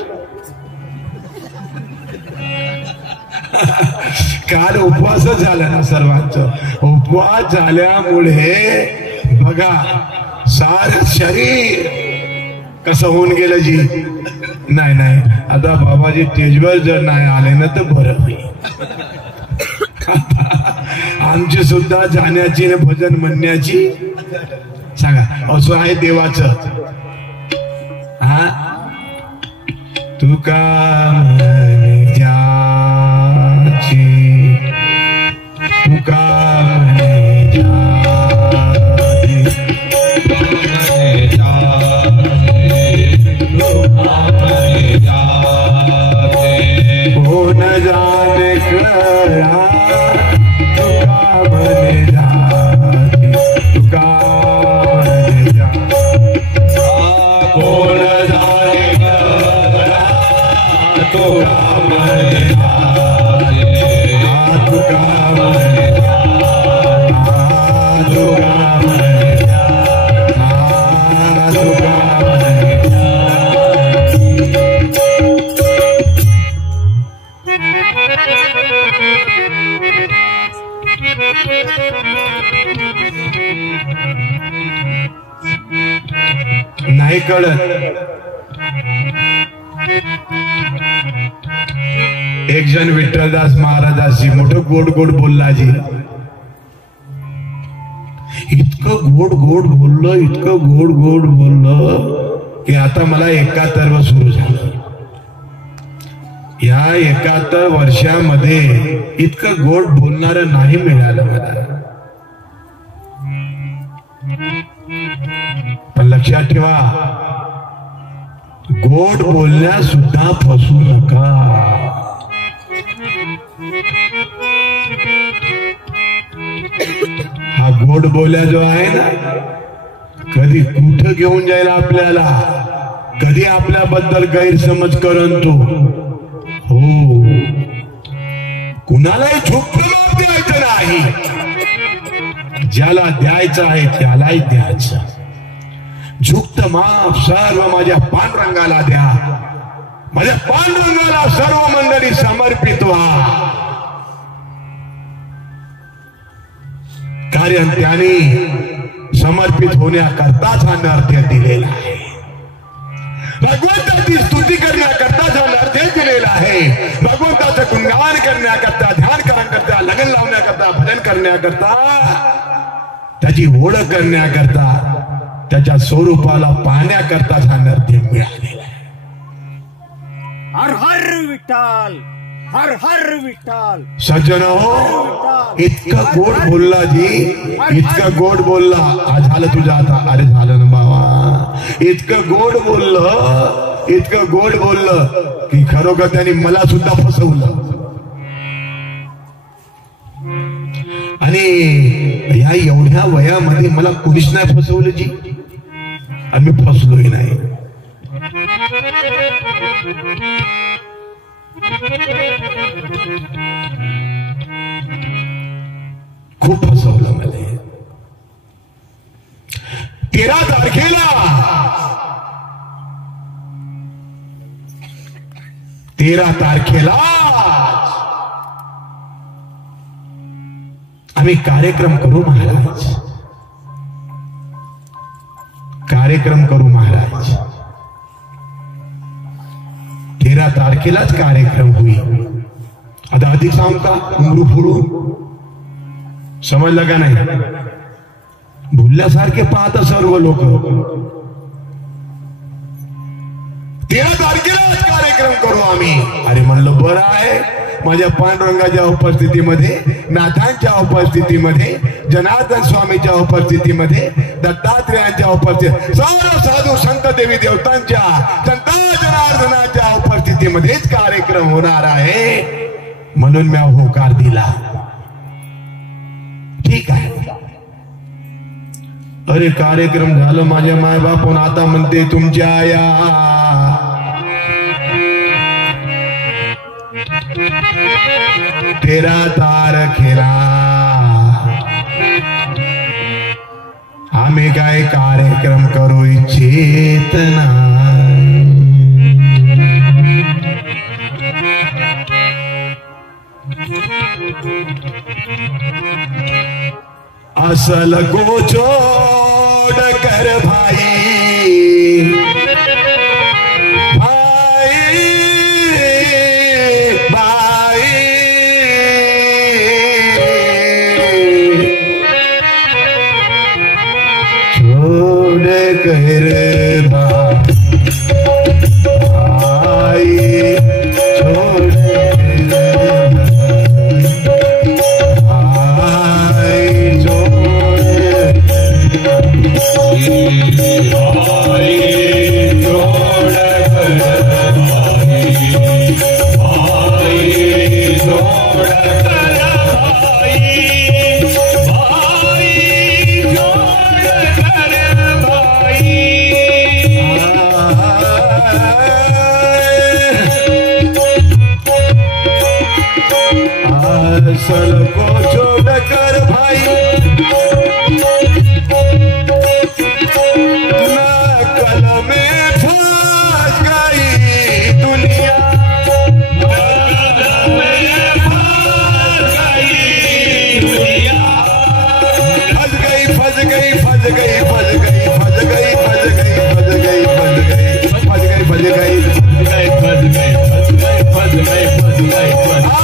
काल उपवासच झाला ना सर्वांचं. उपवास झाल्यामुळे बघा सारं शरीर कसं होऊन गेलं जी. नाही आता बाबाजी स्टेजवर जर नाही आले ना तर बरं होईल. आमची सुद्धा जाण्याची न भजन म्हणण्याची सांगा असं आहे देवाचं. हा, तुका म्हणे जाची, तुका म्हणे जाची, कोण जाने करा, तुका म्हणे जाची, तुका म्हणे जाची, कोण जाने करा, तुका म्हणे जाची, तुका म्हणे जाची, तुका म्हणे जाची, तुका म्हणे नाही कळत. एक जण विठ्ठलदास महाराजाशी मोठं गोड गोड बोलला जी. इतकं गोड गोड बोललं, इतकं गोड गोड बोललं की आता मला 71 सुरू झालं. या 71 वर्षामध्ये इतकं गोड बोलणारं नाही मिळालं मला. पण लक्षात ठेवा, गोड बोलण्या सुद्धा फसू नका. हा गोड बोल्या जो आहे ना, कधी कुठं घेऊन जाईल आपल्याला, कधी आपल्याबद्दल गैरसमज करून तो. हो, कुणालाही झोपलं द्यायचं नाही. ज्याला द्यायचं आहे त्यालाही द्यायचं. झुक्त माफ सर्व माझ्या पांडुरंगाला द्या. माझ्या पांडुरंगाला सर्व मंडळी समर्पित व्हा. कारण त्याने समर्पित होण्याकरताच हा नर्त्य दिलेला आहे. भगवंताची स्तुती करण्याकरताच हा नर्त्य दिलेला आहे. भगवंताचं गुणगान करण्याकरता, ध्यान करण्याकरता, लग्न लावण्याकरता, भजन करण्याकरता, त्याची ओळख करण्याकरता, त्याच्या स्वरूपाला पाहण्याकरताच हा नर्त्य मिळालेला आहे. हर हर विठ्ठल, हर हर विठ्ठल. सज्जन हो, इतकं गोड बोलला जी, इतकं गोड बोलला. झालं तुझं आता. अरे झालं ना बाबा, इतकं गोड बोललं इतकं गोड बोललं की खरोखर त्यांनी मला सुद्धा फसवलं. आणि या एवढ्या वयामध्ये मला कुणीच नाही फसवलं जी, आणि मी फसलोही नाही. खूप फसवलं मला. 13 तारखेला 13 तारखेला आम्ही कार्यक्रम करू महाराज, कार्यक्रम करू महाराज. 13 तारखेलाच कार्यक्रम होईल. आता अधिक सांगू का? उमरू फोडून. समजलं का नाही? भुलल्यासारखे पाहत सर्व लोक. 13 तारखेलाच कार्यक्रम करू आम्ही. अरे म्हणलं बरं आहे. माझ्या पांडुरंगाच्या उपस्थितीमध्ये, नाथांच्या उपस्थितीमध्ये, जनार्दन स्वामीच्या उपस्थितीमध्ये, दत्तात्रेयांच्या उपस्थितीत, सर्व साधू संत देवी देवतांच्या, संत जनार्दनाच्या उपस्थितीमध्येच कार्यक्रम होणार आहे. म्हणून मी होकार दिला. ठीक आहे. अरे कार्यक्रम झालं माझ्या मायबापून. आता म्हणते तुमच्या आया 13 तारखेला आम्ही काय कार्यक्रम करू इच्छित नाही. असल को छोड़ कर भाई, भाई भाई छोड़ कर भाई, छोड़ असल को छोड़ कर भाई, नकल में फंस गई दुनिया, नकल में फंस गई दुनिया, फंस गई फंस गई फंस गई फंस गई फंस गई फंस गई फंस गई फंस गई फंस गई फंस गई फंस गई फंस गई फंस गई नकल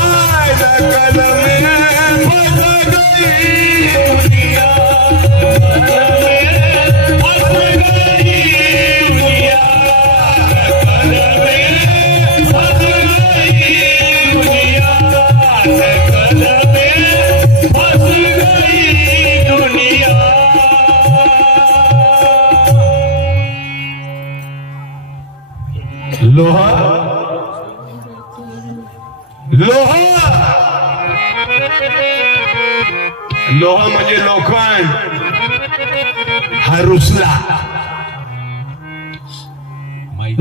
में फंस गई दुनिया, नकल में फंस गई दुनिया, नकल में फंस गई दुनिया, नकल में फंस गई दुनिया. लोहा लोहा लोहा म्हणजे लोखंड. हा रुसला,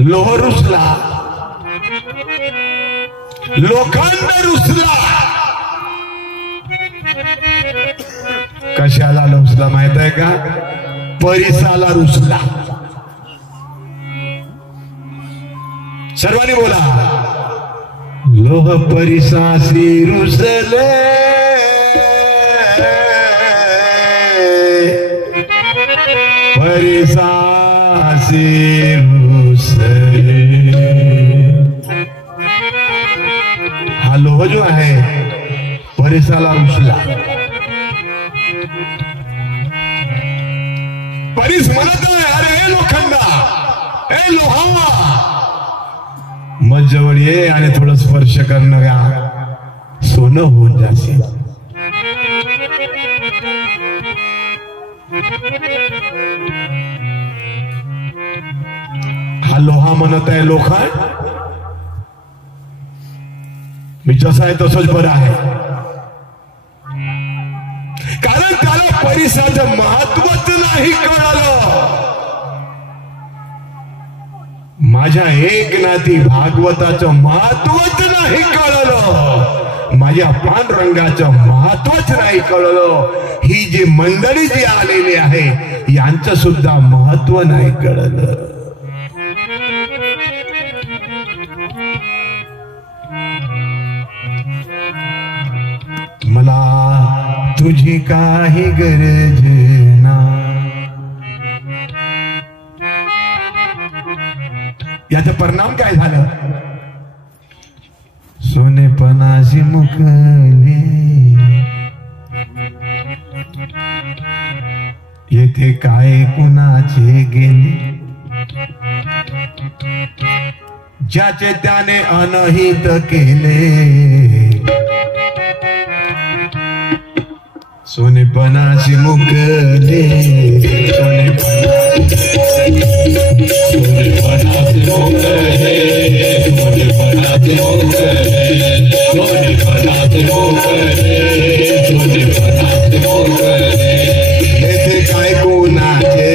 लोह रुसला, लोखंड रुसला. कशाला रुसला माहित आहे का? परिसाला रुसला. सर्वांनी बोला. लोह परिसासी रुसले, परिसासी रुसले. हा लोह जो आहे परिसाला रुसला. परिस म्हणत आहे अरे लोखंडा, ए लोहा, मग जवळ ये आणि थोडं स्पर्श करणं का सोनं होऊन जाशील. हा हा लोहा म्हणत आहे लोखंड. मी जसा आहे तसंच बरं आहे, कारण त्याला परिसराचं महत्वच नाही कळलं. माझ्या एकनाथी भागवताचं महत्वच नाही कळलं, माझ्या पांडुरंगाचं महत्वच नाही कळलं. ही जी मंडळी जी आलेली आहे यांचं सुद्धा महत्व नाही कळलं. मला तुझी काही गरज ना. याचा परिणाम काय झालं? सोनेपणाशी मुकले येथे काय कुणाचे गेले, ज्याचे त्याने अनहित केले. सोनेपणाशी मुकले, येथे काय कोणाचे गेले, येथे काय कोणाचे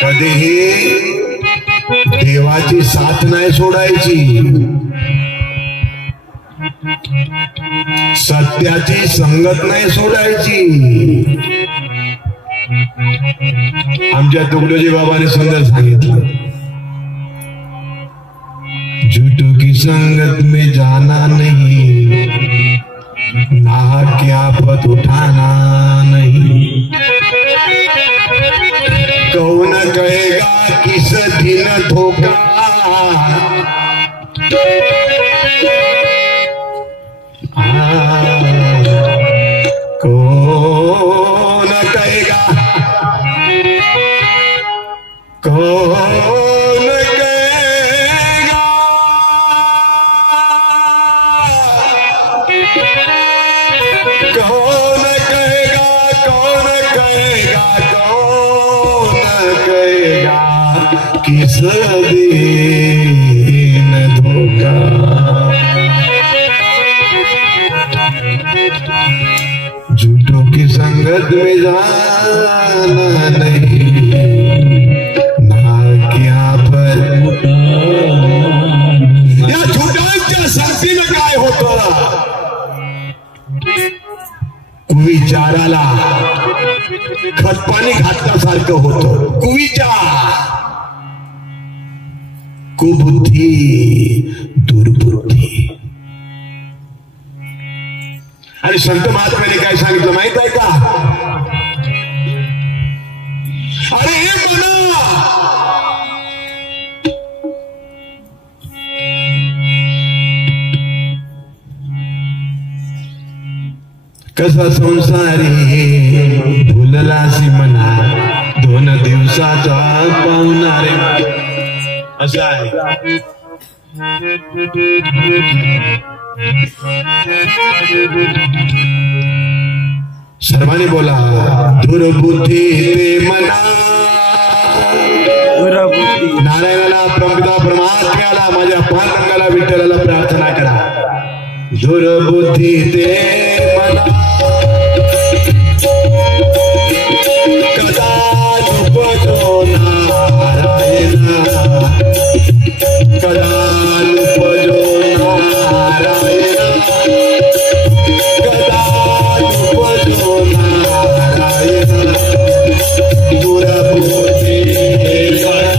कधीही देवाची साथ नाही सोडायची, सत्याची संगत नाही सोडायची. आमच्या तुकडोजी बाबाने सुंदर सांगितलं, झूठों की संगत में जाना नहीं, नाहक की आफत उठाना नहीं. कौन कहेगा किस दिन धोखा, कौन कहेगा, कौन कहेगा, कौन कहेगा, कौन कहेगा, कौन कहेगा किस दिन धोखा. झूठों की संगत में जाना नहीं, ना क्या पर. या झूठांच्या संगतीनं काय होतं? कुविचाराला खतपाणी घातल्यासारखं होतं. कुविचार, कुबुद्धी, दुर्बुद्धी. आणि संत महात्म्याने काय सांगितलं माहित आहे का? अरे हे मना, कसा संसारी भुललासी मना, 2 दिवसाचा पावणारे. असं आहे. सर्वांनी बोला, दुर्बुद्धी ते मना. नारायणाला, प्रभुदा परमात्म्याला, माझ्या पांडुरंगाला, विठ्ठलाला प्रार्थना करा. दुर्बुद्धी ते मना, कदा उपजो नारायणा, कदा उपजो नारायणा, कदा उपजो नारायणा. दुर्बुद्धी ते मना,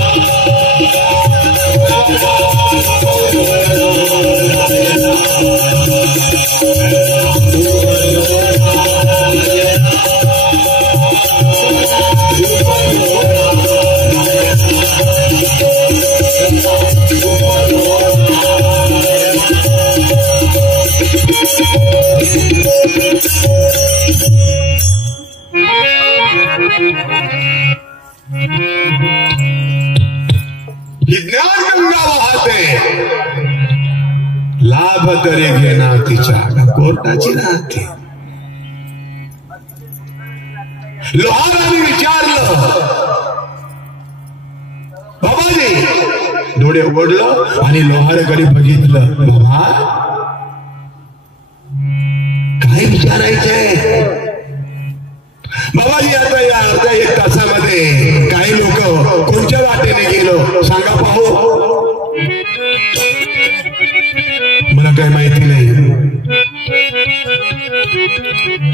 तरी घेना तिच्या कोर्टाची राहते. लोहाराने विचारलं, बाबाजी डोळे उघडलं आणि लोहाराकडे बघितलं. बाबा काय विचारायचंय? बाबाजी आता या अर्ध्या एक तासामध्ये काही लोक कोणत्या वाटेने गेलो सांगा पाहू. मला काही माहिती नाही,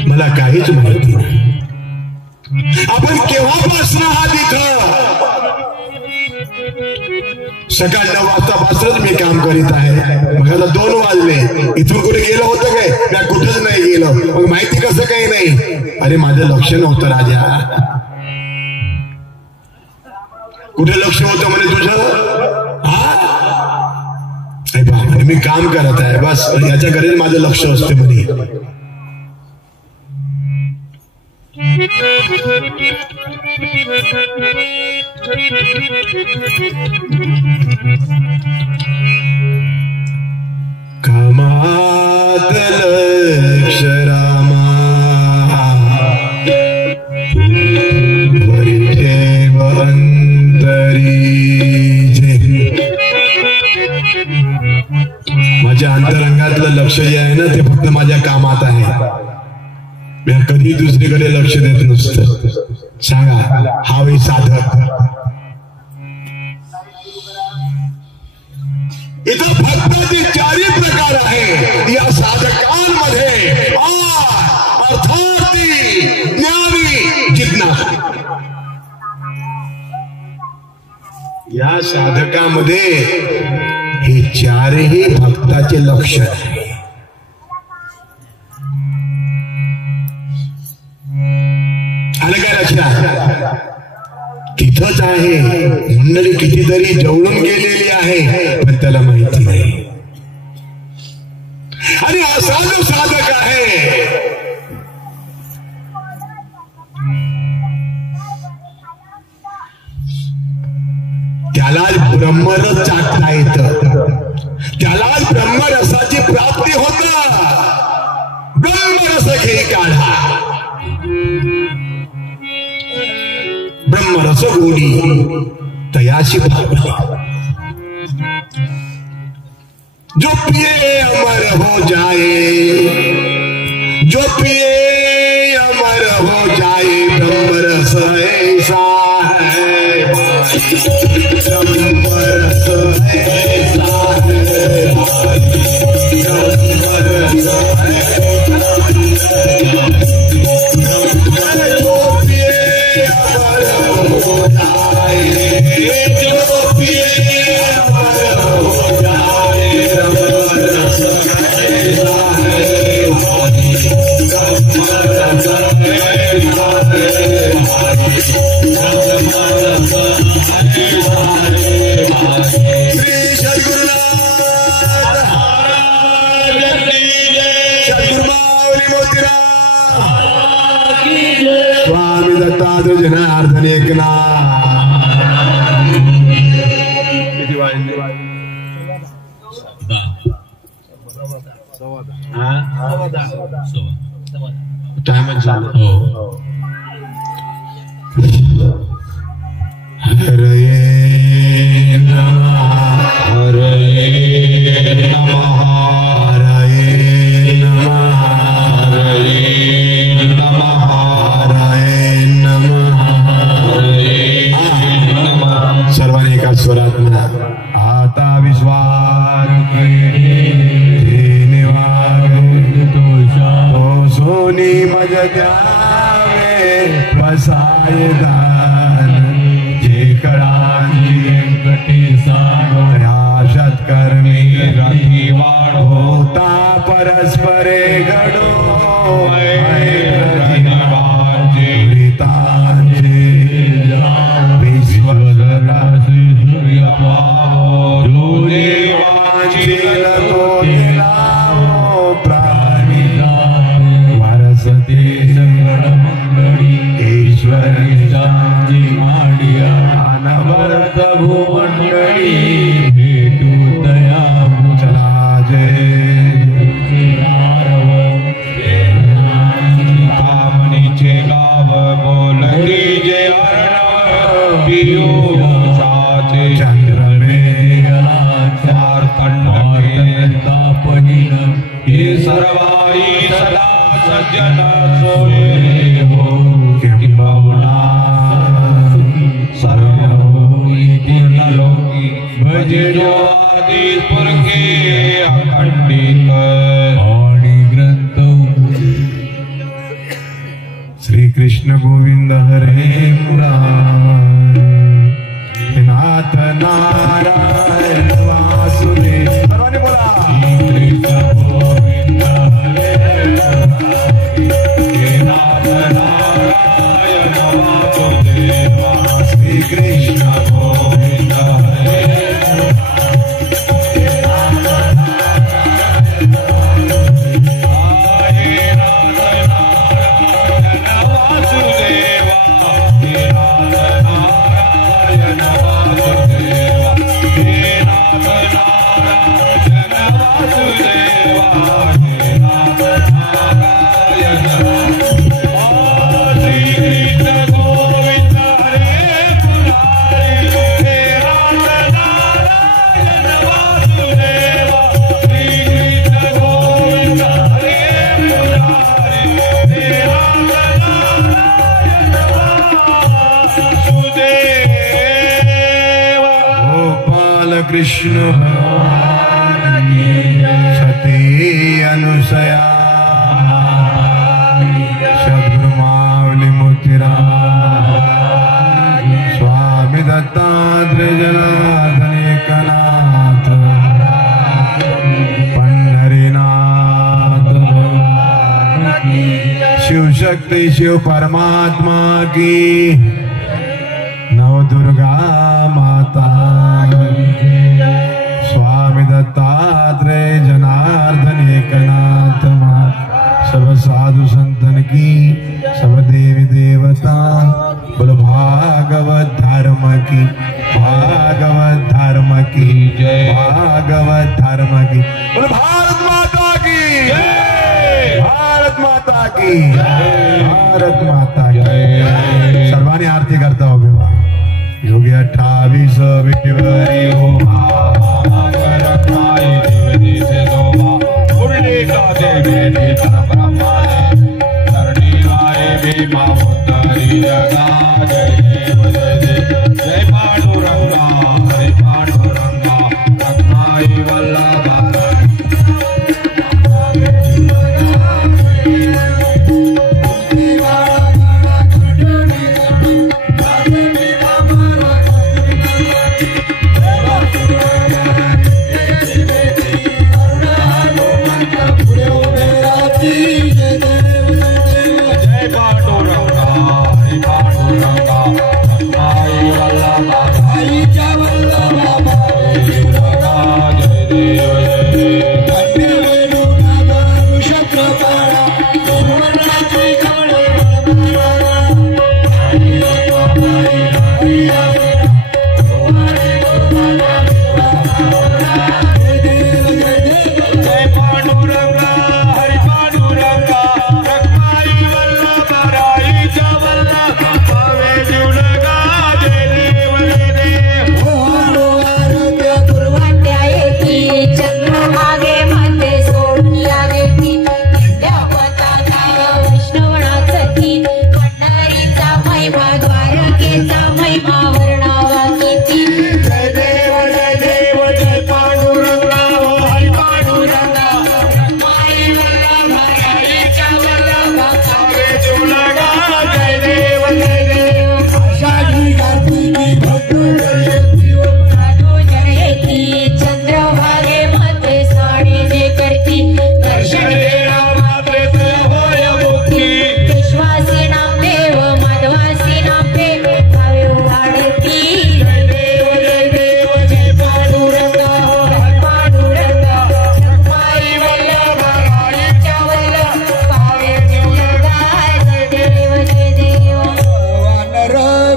मला काहीच माहिती नाही. आपण केव्हापासून आहात इथं? सकाळ 9 वाजतापासूनच मी काम करीत आहे. मग आता 2 वाजले. इथून कुठे गेलो होतं काय? मी कुठेच नाही गेलो. मग माहिती कसं काही नाही? अरे माझं लक्ष नव्हतं राजा. कुठे लक्ष होतं म्हणे तुझं? हा मी काम करत आहे बस, याच्या घरी माझं लक्ष असते म्हणे. कामात लक्ष रामा ठेव अंतरी. माझ्या अंतरंगातलं लक्ष जे आहे ना ते फक्त माझ्या कामात आहे. मी कधी दुसरीकडे लक्ष देत नसतं. सांगा हा वे साधक. इथं भक्ताचे 4 प्रकार आहे. या साधकांमध्ये अर्थार्थी, ज्ञानी, जिज्ञासू. या साधकामध्ये हे 4ही भक्ताचे लक्ष आहे. आलं काय लक्षात? तिथंच आहे. मंडळी कितीतरी जवळून गेलेली आहे पण त्याला माहिती नाही. आणि असा जो साधक आहे त्यालाच ब्रह्मरस चाटता येतं. त्यालाच ब्रह्मरसाची प्राप्ती होतं. ब्रह्मरस घे काढा. ब्रह्मरस गोडी तयाशी भावली. जो पिए अमर हो जाए, जो पिए अमर हो जाए. ब्रह्मरस ऐसा है, ब्रह्मरस ऐसा है, स्वामी दत्तात्रय जनार्दन एकनाथ. टाइम झालं. हरये नमः, हरये नमः, हरये नमः, हरये नमः, हरये नमः. सर्वांनी एका स्वरात म्हणा. आता विश्वास तो सोनी मज द्यावे बसाय दान. जे कळांची एकटी साड शतकर्मी राधी वाढ होता परस्परे घडो. भूमंडळी भेटू दया चला जय तेजोदीपुर के अखंडित वाणी ग्रंथ श्री कृष्ण गोविंद हरे मुरारी नाथ नारायण वासुदेव सर्वांनी बोला श्री कृष्ण गोविंद हरे मुरारी नाथ नारायण वासुदेव श्री कृष्ण गोविंद हरे कृष्ण भगवान सती अनुसया शब्दमावली मोतीरा स्वामी दत्तात्रेय जनार्दन एकनाथ पंढरीनाथ शिव शक्ति शिव परमात्मा की नवदुर्गा माता स्वामी दत्तात्रेय जनार्दन एकनाथ सब साधु संतन की सब देवी देवता बोलो भागवत धर्म की भागवत धर्म की भागवत धर्म की बोलो भारत माता की भारत माता की भारत माता की सर्वांनी आरती करता हो विवाह योगी 28 विठवरी हो जय पांडुरंगा हरे पांडुरंगा रत्नाई वल्लभा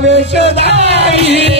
वेशधारी